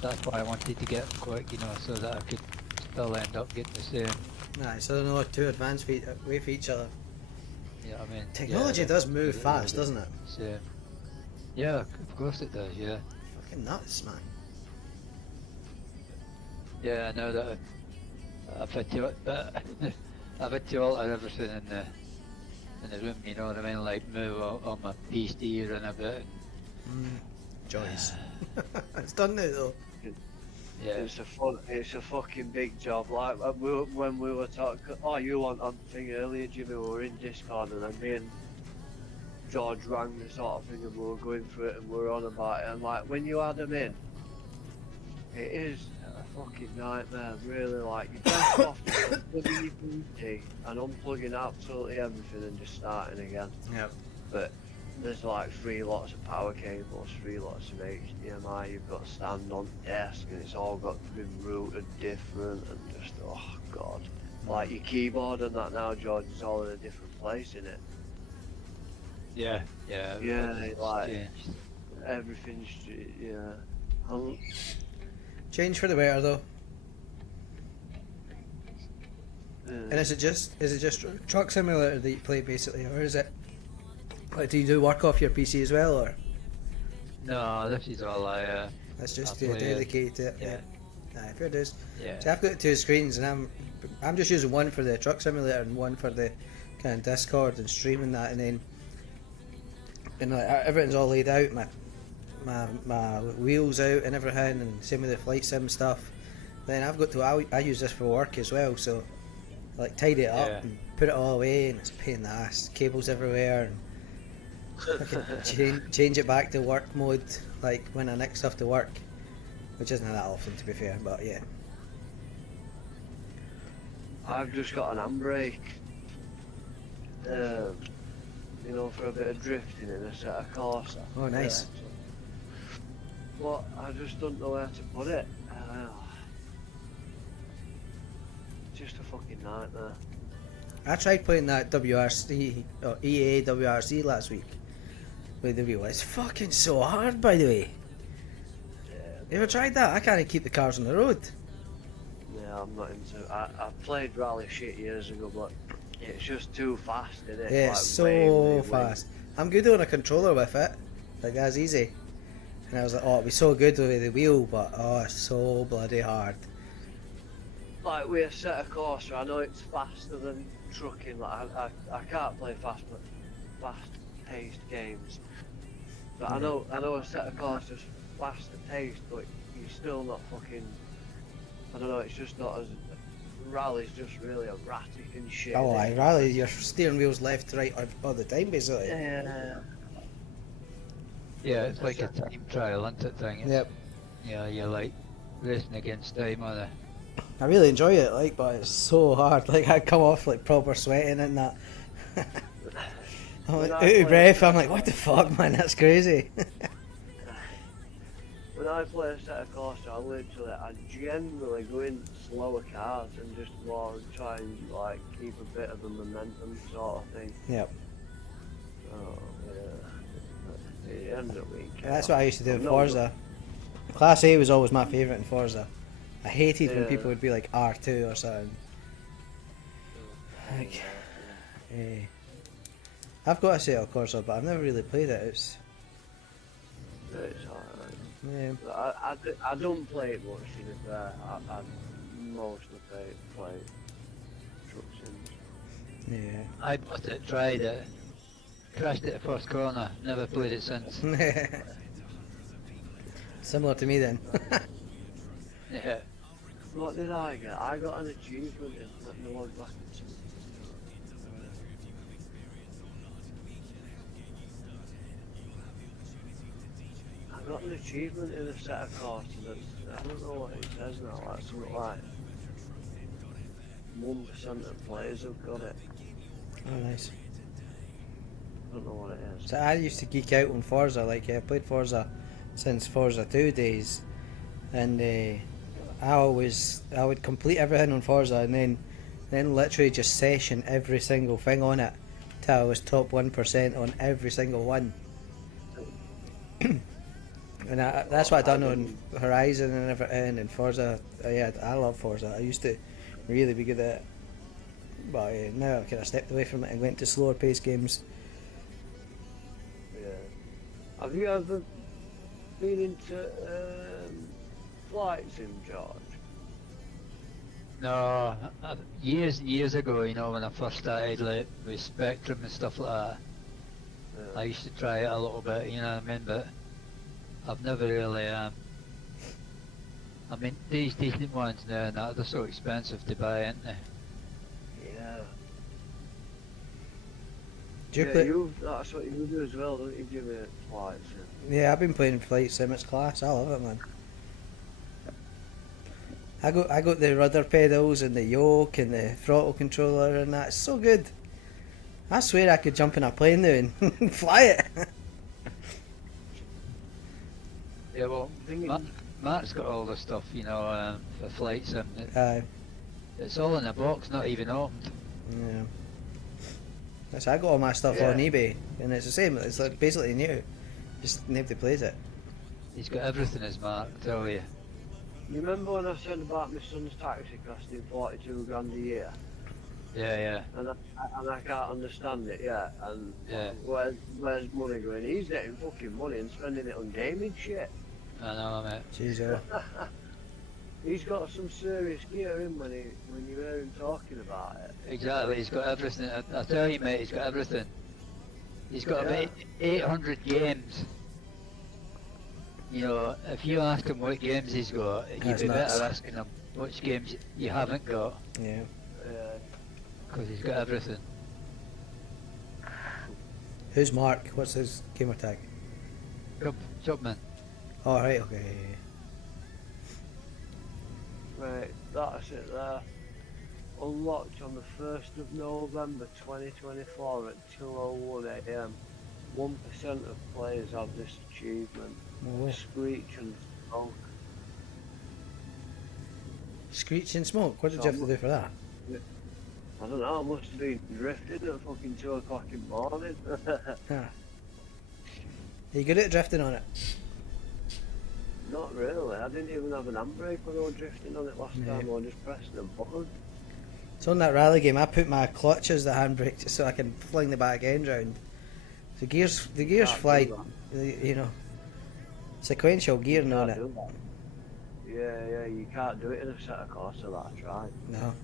that's why I wanted to get them quick, you know, so that I could still end up getting the same. Nah, so they're not too advanced away from each other. Yeah, I mean, Technology does move fast, doesn't it? Same. Yeah, of course it does. Yeah. Fucking nuts, man. Yeah, I know that. I've had to, I've had to alter everything in the room. You know what I mean? Like move all my PC around a bit. Joys. It's done now though. Yeah. It's a fucking big job. Like when we were talking, you want on thing earlier, Jimmy. We were in Discord and then me and George rang the sort of thing and we were going through it and we were on about it. And like when you add them in, it is a fucking nightmare. Really, like you best off unplugging your PC and unplugging absolutely everything and just starting again. Yep. But there's like 3 lots of power cables, 3 lots of HDMI, you've got to stand on desk and it's all got to be routed different and just, oh god. Like your keyboard and that now, George, is all in a different place in it. Yeah. Yeah, like changed. everything's, yeah. Change for the better though. And is it just Truck Simulator that you play basically, or is it? Like, do you do work off your PC as well, or? No, this is all I. That's just I play it. dedicated to it. Yeah. Nah, fair dues. Yeah. So I've got 2 screens, and I'm just using one for the Truck Simulator and one for the kind of Discord and streaming that, and then like everything's all laid out. My wheels out and everything, and same with the flight sim stuff. Then I've got to I use this for work as well, so like tidy it up and put it all away, and it's a pain in the ass. Cables everywhere. And change it back to work mode, like when I nick stuff to work, which isn't that often to be fair, but yeah. I've just got an handbrake, for a bit of drifting in a set of Corsa. Oh, nice. But I just don't know where to put it. Just a fucking nightmare. I tried playing that WRC or EA WRC last week with the wheel. It's fucking so hard, by the way. Yeah. You ever tried that? I can't keep the cars on the road. Yeah, I'm not into. I played rally shit years ago, but it's just too fast, isn't it? Yeah, Like, it's so way fast. I'm good on a controller with it. Like, that's easy. And I was like, oh, it'd be so good with the wheel, but oh, it's so bloody hard. Like with a set of Corsa, I know it's faster than trucking. Like I can't play fast-paced games, but I know a set of Corsa's faster paced, but you're still not fucking. I don't know. It's just not as. Rally's just really erratic and shit. Oh, I rally your steering wheel's left to right all the time, basically. Yeah. Yeah, it's like a time trial, isn't it? Thing. Yep. Yeah, you're like racing against time on it. I really enjoy it, like, but it's so hard. Like, I come off like proper sweating and that. I'm like, out of breath. I'm like, what the fuck, man? That's crazy. When I play a set of Corsa, I generally go in slower cars and just more and try and like keep a bit of a momentum sort of thing. Yep. Oh yeah. At the end of the week. That's what I used to do in Forza. Class A was always my favourite in Forza. I hated when people would be like R2 or something. Like, I've got a set of Corsa, but I've never really played it. It's alright. Yeah. I don't play it much, to be fair. I mostly play truck sims. Yeah. I bought it, tried it, crashed it at first corner, never played it since. Similar to me then. Yeah. What did I get? I got an achievement in letting me log back into it. I got an achievement in a set of courses that I don't know what it says now, like something like 1% of players have got it. Oh, nice. I don't know what it is. So I used to geek out on Forza, like I played Forza since Forza 2 days, and I would complete everything on Forza and then literally just session every single thing on it till I was top 1% on every single one. And that's what I done on Horizon and everything, and Forza. Yeah, I love Forza. I used to really be good at it, but now I kind of stepped away from it and went to slower paced games. Yeah. Have you ever been into flight sim, George? No, years and years ago, you know, when I first started like with Spectrum and stuff like that, I used to try it a little bit, you know what I mean, but I've never really, I mean, these decent ones now and that, they're so expensive to buy, aren't they? Yeah. Do you Yeah, play? that's what you do as well, don't you, Jimmy? Flight sim. Yeah, I've been playing Flight Sim. It's class. I love it, man. I got the rudder pedals and the yoke and the throttle controller and that. It's so good. I swear I could jump in a plane now and fly it. Yeah, well, Mark's got all the stuff, you know, for Flight Sim. It's all in a box, not even opened. Yeah. Yes, I got all my stuff on eBay, and it's the same. It's like basically new. Just nobody plays it. He's got everything, as Mark, tell you. You remember when I said about my son's taxi costing 42 grand a year? Yeah. And I can't understand it yet. And Yeah. where's money going? He's getting fucking money and spending it on gaming shit. I know, mate. Jeez, He's got some serious gear in when you hear him talking about it. Exactly, he's got everything. I tell you, mate, he's got everything. He's got about 800 games. You know, if you ask him what games he's got, you'd That's be nuts. better asking him which games you haven't got, Yeah. because he's got everything. Who's Mark? What's his gamer tag? Chubman. Oh, right, okay. Right, that's it there. Unlocked on the 1st of November 2024 at 2:01 AM. 1% of players have this achievement. Oh. Screech and Smoke. Screech and Smoke? What did you have to do for that? I don't know, I must have been drifting at fucking 2 o'clock in the morning. Huh. Are you good at drifting on it? Not really, I didn't even have an handbrake when I was drifting on it last Yeah. time, I was just pressing a button. So on that rally game, I put my clutch as the handbrake just so I can fling the back end round. The gears Can't fly, do you know, sequential gearing on Can't it. do that. Yeah, you can't do it in a set of course that I tried. No.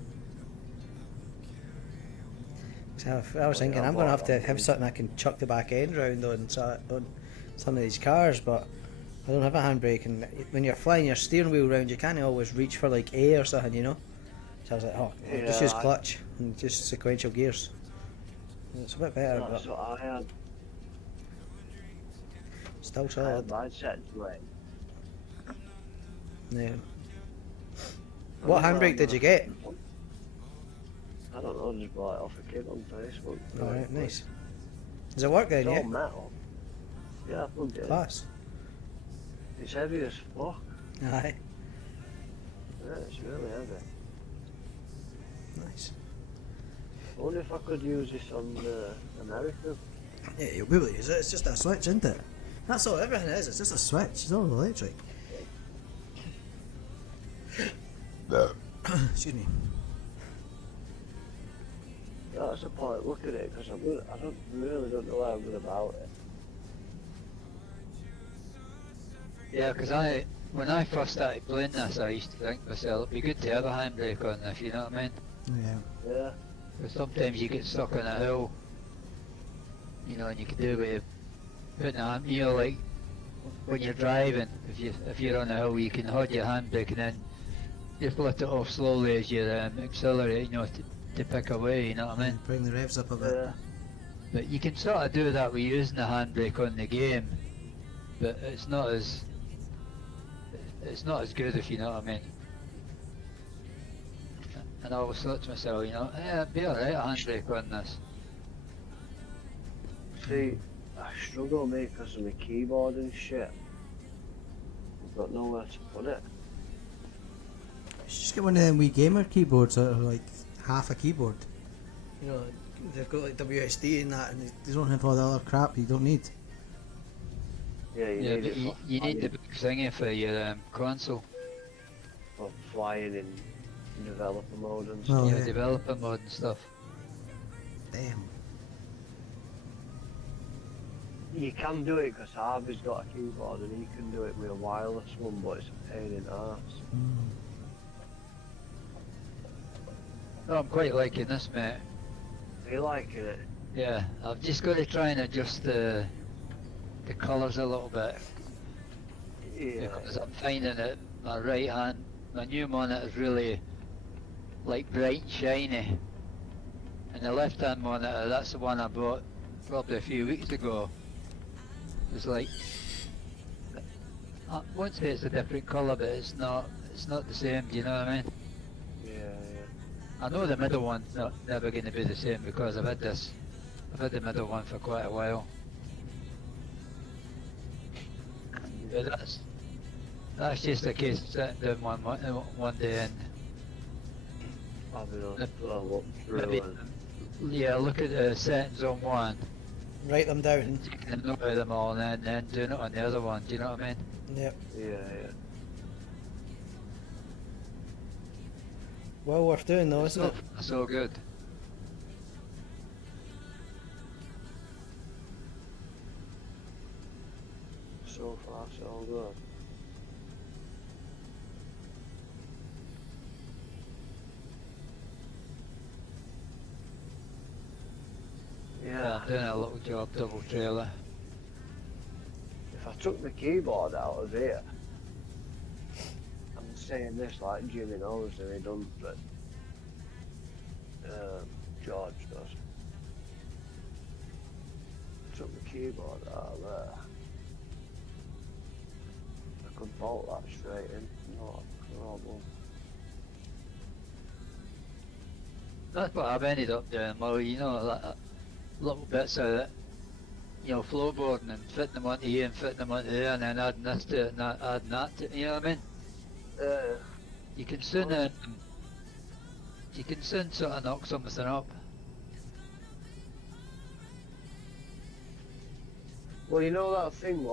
So I was thinking I'm going to have something I can chuck the back end round on some of these cars, but I don't have a handbrake, and when you're flying your steering wheel round, you can't always reach for like A or something, you know. So I was like, oh, I'll just use clutch and just sequential gears. It's a bit better, That's but what I had. still I had solid. mine set to it. Yeah. What handbrake did you get? I don't know, I just bought it off a kid on Facebook. Alright, nice. Does it work then, It's all yeah? metal. Yeah, I plugged it in. Class. It's heavy as fuck. Aye. Yeah, it's really heavy. Nice. I wonder if I could use this on America. Yeah, you'll be able to use it. It's just a switch, isn't it? That's all everything is. It's just a switch. It's all electric. No. Excuse me. Yeah, that's the point. Look at it, because I really don't know how good about it. Yeah, because when I first started playing this, I used to think to myself, it'd be good to have a handbrake on this, you know what I mean? Yeah. Yeah. Because sometimes you get stuck on a hill, you know, and you can do with putting a hand, you know, like when you're driving, if you're on a hill, you can hold your handbrake and then just let it off slowly as you accelerate, you know, to pick away, you know what I mean? Bring the revs up a bit. Yeah. But you can sort of do that with using the handbrake on the game, but it's not as good, if you know what I mean. And I always thought to myself, you know, yeah, it'd be alright a handbrake on this. See, I struggle, mate, because of my keyboard and shit. I've got nowhere to put it. You should just get one of them wee gamer keyboards that are like half a keyboard. You know, they've got like WSD and that, and they don't have all the other crap you don't need. Yeah, you Yeah, need but it you need the big thingy for your console. for flying in developer mode and Oh, stuff. Your yeah. developer mode and stuff. Damn. You can do it because Harvey's got a keyboard and he can do it with a wireless one, but it's a pain in the arse. No, I'm quite liking this, mate. Are you liking it? Yeah, I've just got to try and adjust the colours a little bit Yeah. because I'm finding that my right hand, my new monitor is really like bright and shiny, and the left hand monitor, that's the one I bought probably a few weeks ago. It's like I won't say it's a different colour, but it's not the same. Do you know what I mean? Yeah, yeah. I know the middle one's not never going to be the same because I've had the middle one for quite a while. But that's just a case of sitting down one day and Having a look through maybe look at the settings on one, Write them down. taking a note of them all, and then doing it on the other one. Do you know what I mean? Yep. Yeah, yeah. Well worth doing though, isn't it? So good. So far, so good. Yeah. I'm doing a little job double trailer. If I took the keyboard out of here, I'm saying this like Jimmy knows and he doesn't, but George does. Took the keyboard out of there. I could bolt that straight in. No problem. That's what I've ended up doing. Well, you know, like, little bits of it, you know, floorboarding and fitting them onto here and fitting them onto there, and then adding this to it and adding that to it. You know what I mean? You can soon sort of knock something up. Well, you know that thing,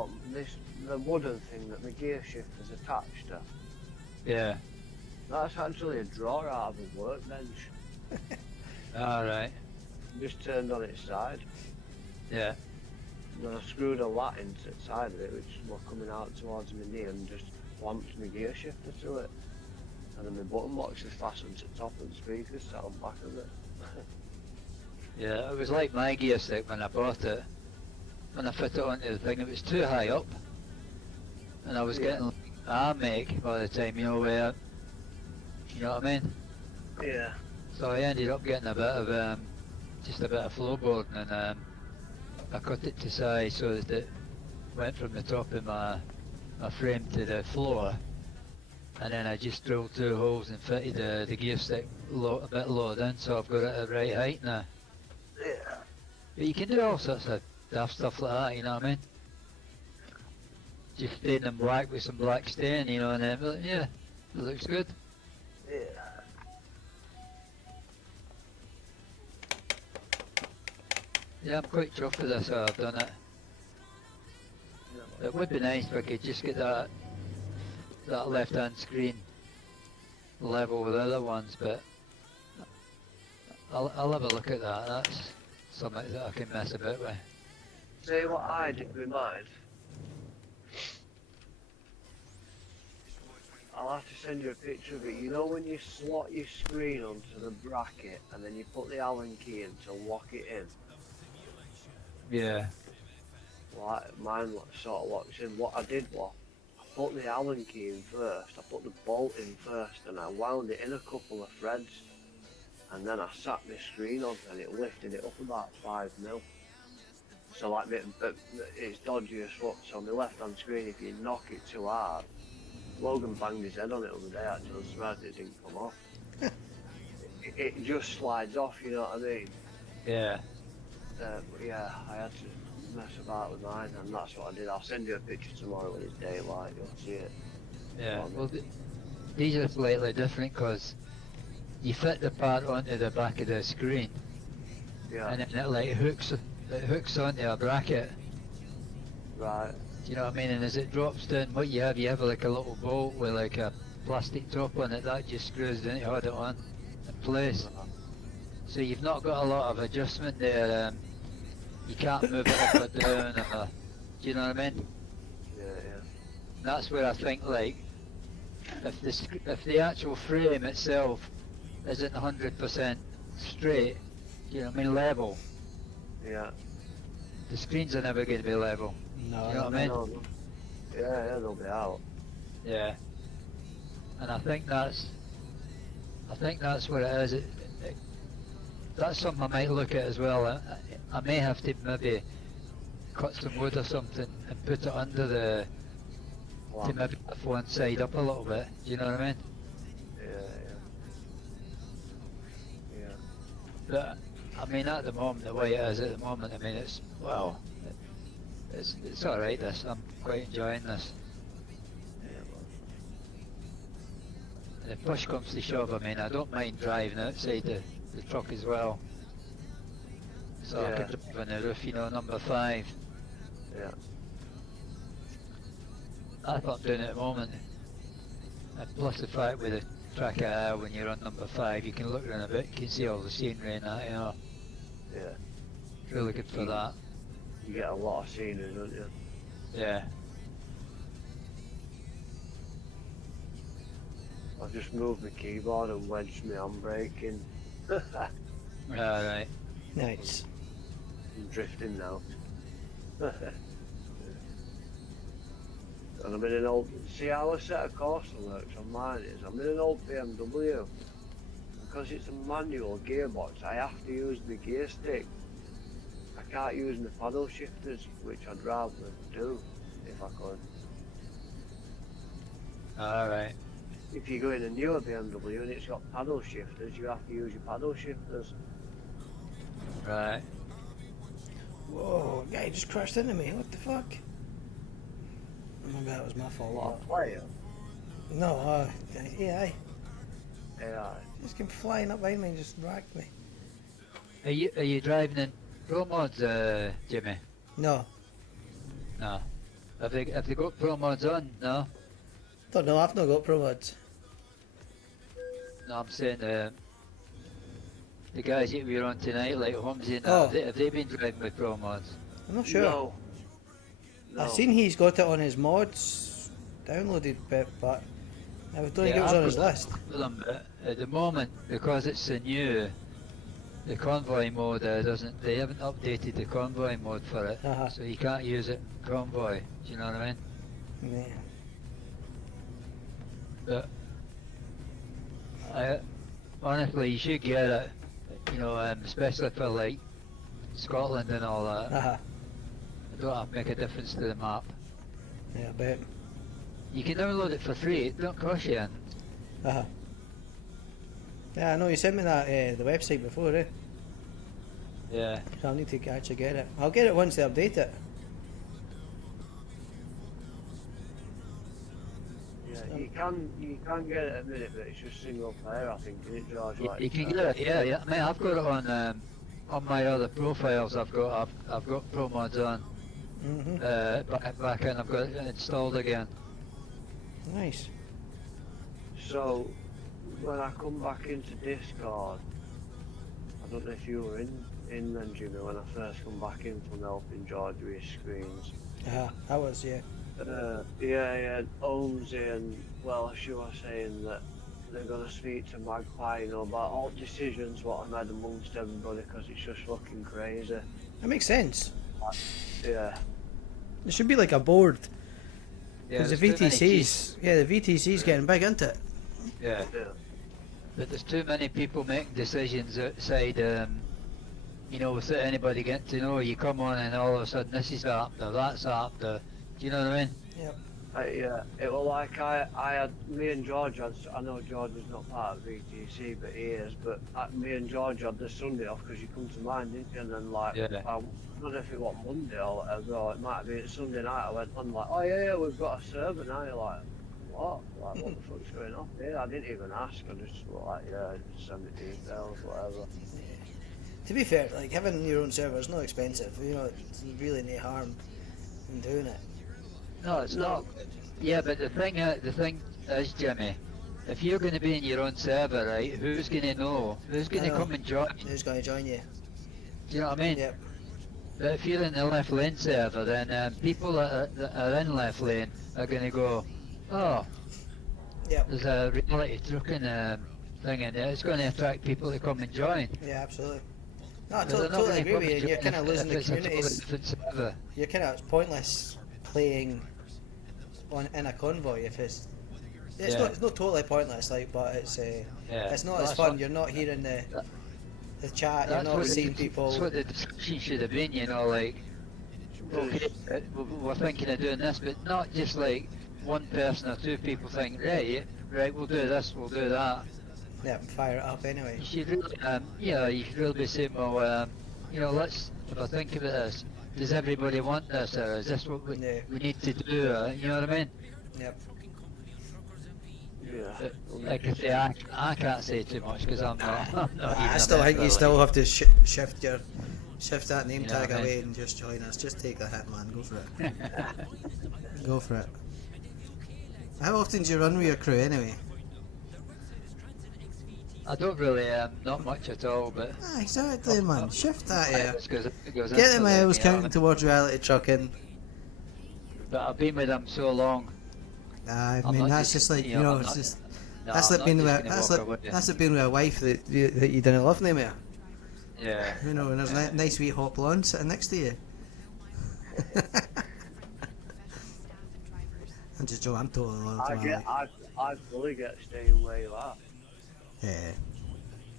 the wooden thing that the gear shift is attached to? Yeah. That's actually a drawer out of a workbench. Alright. Just turned on its side. Yeah. And then I screwed a lat into the side of it, which was coming out towards my knee, and just clamped my gear shifter to it. And then my button box is fastened to the top and the speakers sat on the back of it. Yeah, it was like my gear stick when I bought it. When I fit it onto the thing, it was too high up. And I was getting like arm ache by the time, you know, where, you know what I mean? Yeah. So I ended up getting a bit of, just a bit of floorboarding, and I cut it to size so that it went from the top of my frame to the floor. And then I just drilled 2 holes and fitted the gear stick a bit lower down, so I've got it at the right height now. Yeah. But you can do all sorts of daft stuff like that, you know what I mean? Just stain them black with some black stain, you know, and then, yeah, it looks good. Yeah. Yeah, I'm quite chuffed with this, how I've done it. It would be nice if I could just get that left-hand screen level with the other ones, but I'll have a look at that. That's something that I can mess about with. Say what I did with mine. I'll have to send you a picture of it. You know when you slot your screen onto the bracket and then you put the Allen key in to lock it in? Yeah. Like mine sort of locks in. What I did was, I put the Allen key in first, I put the bolt in first, and I wound it in a couple of threads. And then I sat my screen on and it lifted it up about 5 mil. So like, it's dodgy as fuck, so my left hand screen, if you knock it too hard, Logan banged his head on it the other day actually, I'm surprised it didn't come off. it just slides off, you know what I mean? Yeah. But yeah, I had to mess about with mine, and that's what I did. I'll send you a picture tomorrow when it's daylight, you'll see it. Yeah. Well, these are slightly different because you fit the part onto the back of the screen, Yeah. and then it like hooks onto a bracket. Right. Do you know what I mean? And as it drops down, what you have like a little bolt with like a plastic top on it that just screws down to hold it on in place. So you've not got a lot of adjustment there. You can't move it up or down. Do you know what I mean? Yeah, yeah. That's where I think like if the actual frame itself isn't 100% straight, you know what I mean, level, Yeah. the screens are never going to be level. No, You know what I mean? No, no. Yeah, they'll be out. Yeah. And I think that's what it is. That's something I might look at as well. I may have to maybe cut some wood or something and put it under the to maybe lift one side up a little bit. You know what I mean? Yeah, yeah. Yeah. But I mean, at the moment, the way it is at the moment, I mean, it's well, it's all right. This I'm quite enjoying this. And if push comes to shove, I mean, I don't mind driving outside the truck as well. So I Yeah. could drive on the roof, you know, number 5. Yeah. That's what I'm doing at the moment. And plus the fact with the track when you're on number 5, you can look around a bit, you can see all the scenery and that, you know. Yeah. It's really good for that. You get a lot of scenery, don't you? Yeah. I've just moved my keyboard and wedged my handbrake in. Alright. Nice. I'm drifting now. And I'm in an old... See how a set of course works on mine is? I'm in an old BMW. Because it's a manual gearbox, I have to use the gear stick. I can't use my paddle shifters, which I'd rather do, if I could. Alright. If you go in a newer BMW and it's got paddle shifters, you have to use your paddle shifters. Right. Whoa, a guy just crashed into me. What the fuck? Maybe that was my fault. What, player? No, AI. AI. Just came flying up behind me and just racked me. Are you driving in Pro Mods, Jimmy? No, No. Have they got Pro Mods on? No. don't know. I've not got Pro Mods. No, I'm saying the guys that we were on tonight, like Holmesy and that, Oh. have they been driving with Pro Mods? I'm not sure. No. I've seen he's got it on his mods downloaded bit, but I don't think it was I've on his got list. them, but at the moment, because it's a new, the convoy mode they haven't updated the convoy mode for it, Uh-huh. so you can't use it in convoy. Do you know what I mean? Yeah. But honestly, you should get it. You know, especially for like Scotland and all that. Uh-huh. It don't make a difference to the map. Yeah, I bet. You can download it for free. It don't cost you anything. Uh-huh. Yeah, I know you sent me that the website before, eh? Yeah. So I'll need to actually get it. I'll get it once they update it. Yeah, you can get it at a minute, but it's just single player, I think, isn't it, George? You, Like, you can get it. Yeah. I mean, I've got it on my other profiles. I've got Pro Mods on. Mm-hmm. Back in. I've got it installed again. Nice. So, when I come back into Discord, I don't know if you were in then, Jimmy, when I first come back in from helping George with his screens. Uh-huh. That was, yeah. Yeah, Olmsey and Welsh were saying that they're going to speak to Magpie, you know, about all decisions what are made amongst everybody, because it's just looking crazy. That makes sense. Yeah. There should be like a board. Yeah. Because the there's too many VTC's, yeah, the VTC's getting big, isn't it? Yeah. Yeah. But there's too many people making decisions outside, you know, without anybody getting to know. You come on and all of a sudden this is happened or that's happened. Do you know what I mean? Yep. Yeah, it was like I had, me and George had, I know George is not part of VTC, but he is, but me and George had the Sunday off because you come to mine, didn't you? And then like, Yeah. I don't know if it was Monday or whatever, or it might have been Sunday night, I went on like, oh yeah, we've got a server now. You're like, what? Like, what the fuck's going on here? I didn't even ask, I just was like, yeah, just send me details, whatever. To be fair, like having your own server is not expensive. You know, it's really no harm in doing it. No, it's not. Yeah, but the thing is, Jimmy, if you're going to be in your own server, right, who's going to know? Who's going I to know. come and join? Who's going to join you? Do you know what I mean? Yep. But if you're in the left lane server, then people that are in left lane are going to go, oh, Yep. there's a reality trucking thing in there. It's going to attract people to come and join. Yeah, absolutely. No, I But they're not totally gonna agree come with you. and You're join kind of if losing the it's a totally communities. different server. You're kind of, it's pointless playing in a convoy if it's Yeah. not totally pointless, like, but it's Yeah. it's not That's as fun. what- You're not hearing the chat. You're That's not what seeing That's people. what the discussion should have been, you know, like, okay, we're thinking of doing this, but not just like one person or two people think, right, we'll do this, we'll do that. Yeah, fire it up anyway. You should really, you should really be saying, well, if I think about this, does everybody want this, or is this what we need to do, you know what I mean? Yep. Yeah. Like I say, I can't say too much because I'm not. I'm not I even still a think you member, still like, have to shift that name You know tag what I mean? away and just join us. Just take the hit, man. Go for it. Go for it. How often do you run with your crew anyway? I don't really, not much at all, but. Ah, exactly, man. Shift that here. It goes Get into the them, miles you know what I counting mean? towards reality trucking. But I've been with them so long. I I'm mean, not that's just like, you I'm know, not- it's just. no, That's I'm like not being just with gonna that's walk like away. that's like being with a wife that you didn't love no more. Yeah. You know, and there's a nice wee hot blonde sitting next to you. I'm just joking. I'm totally loyal to my wife. I fully get staying where you are. Yeah,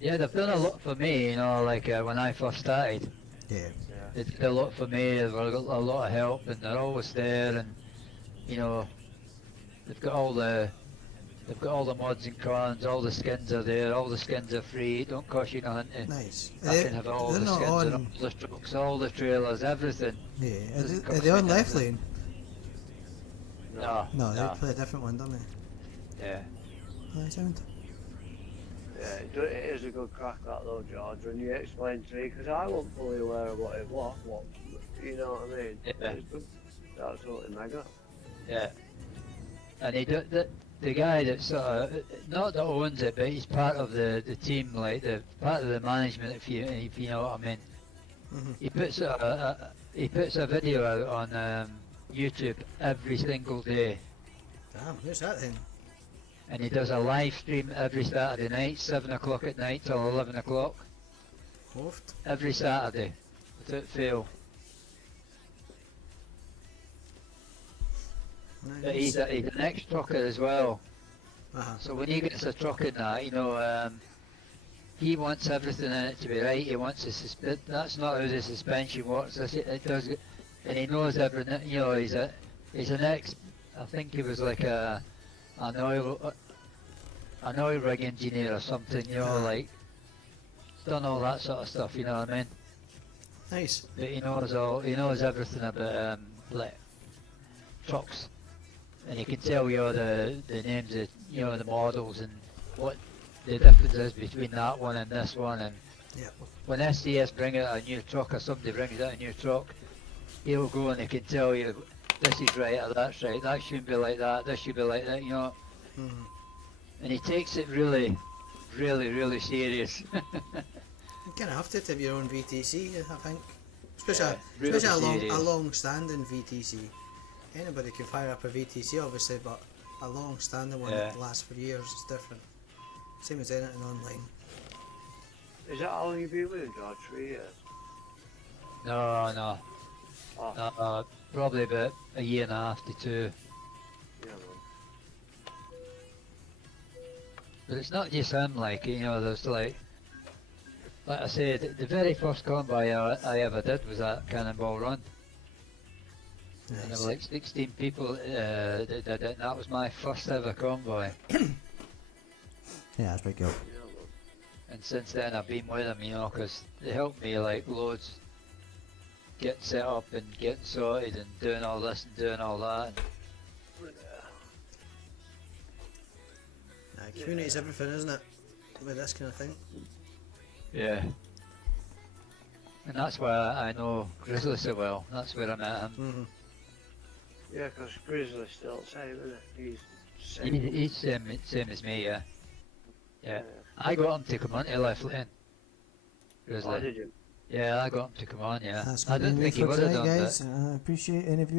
Yeah, they've done a lot for me, you know, like when I first started. yeah. They did a lot for me, they've got a lot of help, and they're always there, and, you know, they've got all the mods and cons, all the skins are there, all the skins are free, it don't cost you nothing to Nice. I can have all they're the not skins and on. all the trucks, all the trailers, everything. Yeah, Doesn't are cost they on me left anything. lane? No, No, they play a different one, don't they? Yeah. Oh, sound. Yeah, it is a good crack that though, George, when you explain to me, because I wasn't fully aware of what it was, you know what I mean? Yeah. It's good. Absolutely mega. Yeah. And the guy that sort of, not that owns it, but he's part of the team, like the part of the management, if you know what I mean. Mhm. He puts a video out on YouTube every single day, Damn, who's that then? and he does a live stream every Saturday night, 7 o'clock at night till 11 o'clock, Hoft. every Saturday, without fail. But he's an ex-trucker as well. Uh-huh. So when he gets a truck in that, you know, he wants everything in it to be right. He wants the that's not how the suspension works. It does, and he knows everything. You know, he's an ex. I think he was like an oil rig engineer or something. You know, like he's done all that sort of stuff. You know what I mean? Nice. But he knows everything about like trucks. And you can tell you the names of the models and what the difference is between that one and this one. And Yep. when STS bring out a new truck or somebody brings out a new truck, he'll go and he can tell you this is right or that's right. That shouldn't be like that. This should be like that. You know. Mhm. And he takes it really, really, really serious. You kind of have to have your own VTC, I think. Especially, Yeah, really especially serious. a long-standing VTC. Anybody can fire up a VTC, obviously, but a long-standing one that Yeah. lasts for years is different. Same as anything online. Is that how long you've been with him, George? 3 years? No. Oh, Probably about a year and a half to 2. yeah, man. But it's not just him, like, you know, there's like I said, the very first convoy I ever did was at Cannonball Run. And there Nice. were like 16 people that did it, and that was my first ever convoy. Yeah, that's pretty cool. Yeah, man. And since then I've been with them, you know, because they helped me like loads. Get set up and getting sorted and doing all this and doing all that. Community's everything, isn't it? With this kind of thing. Yeah. And that's why I know Grizzly so well. That's where I met him. Mm-hmm. Yeah, because Grizzly's still the same, isn't it? He's the same. He's same as me, yeah. Yeah. I got him to come on to Left Lane. Oh, Grizzly. did you? Yeah, I got him to come on, yeah. That's I going to didn't be think he for would have tonight, done, guys. I appreciate any of you.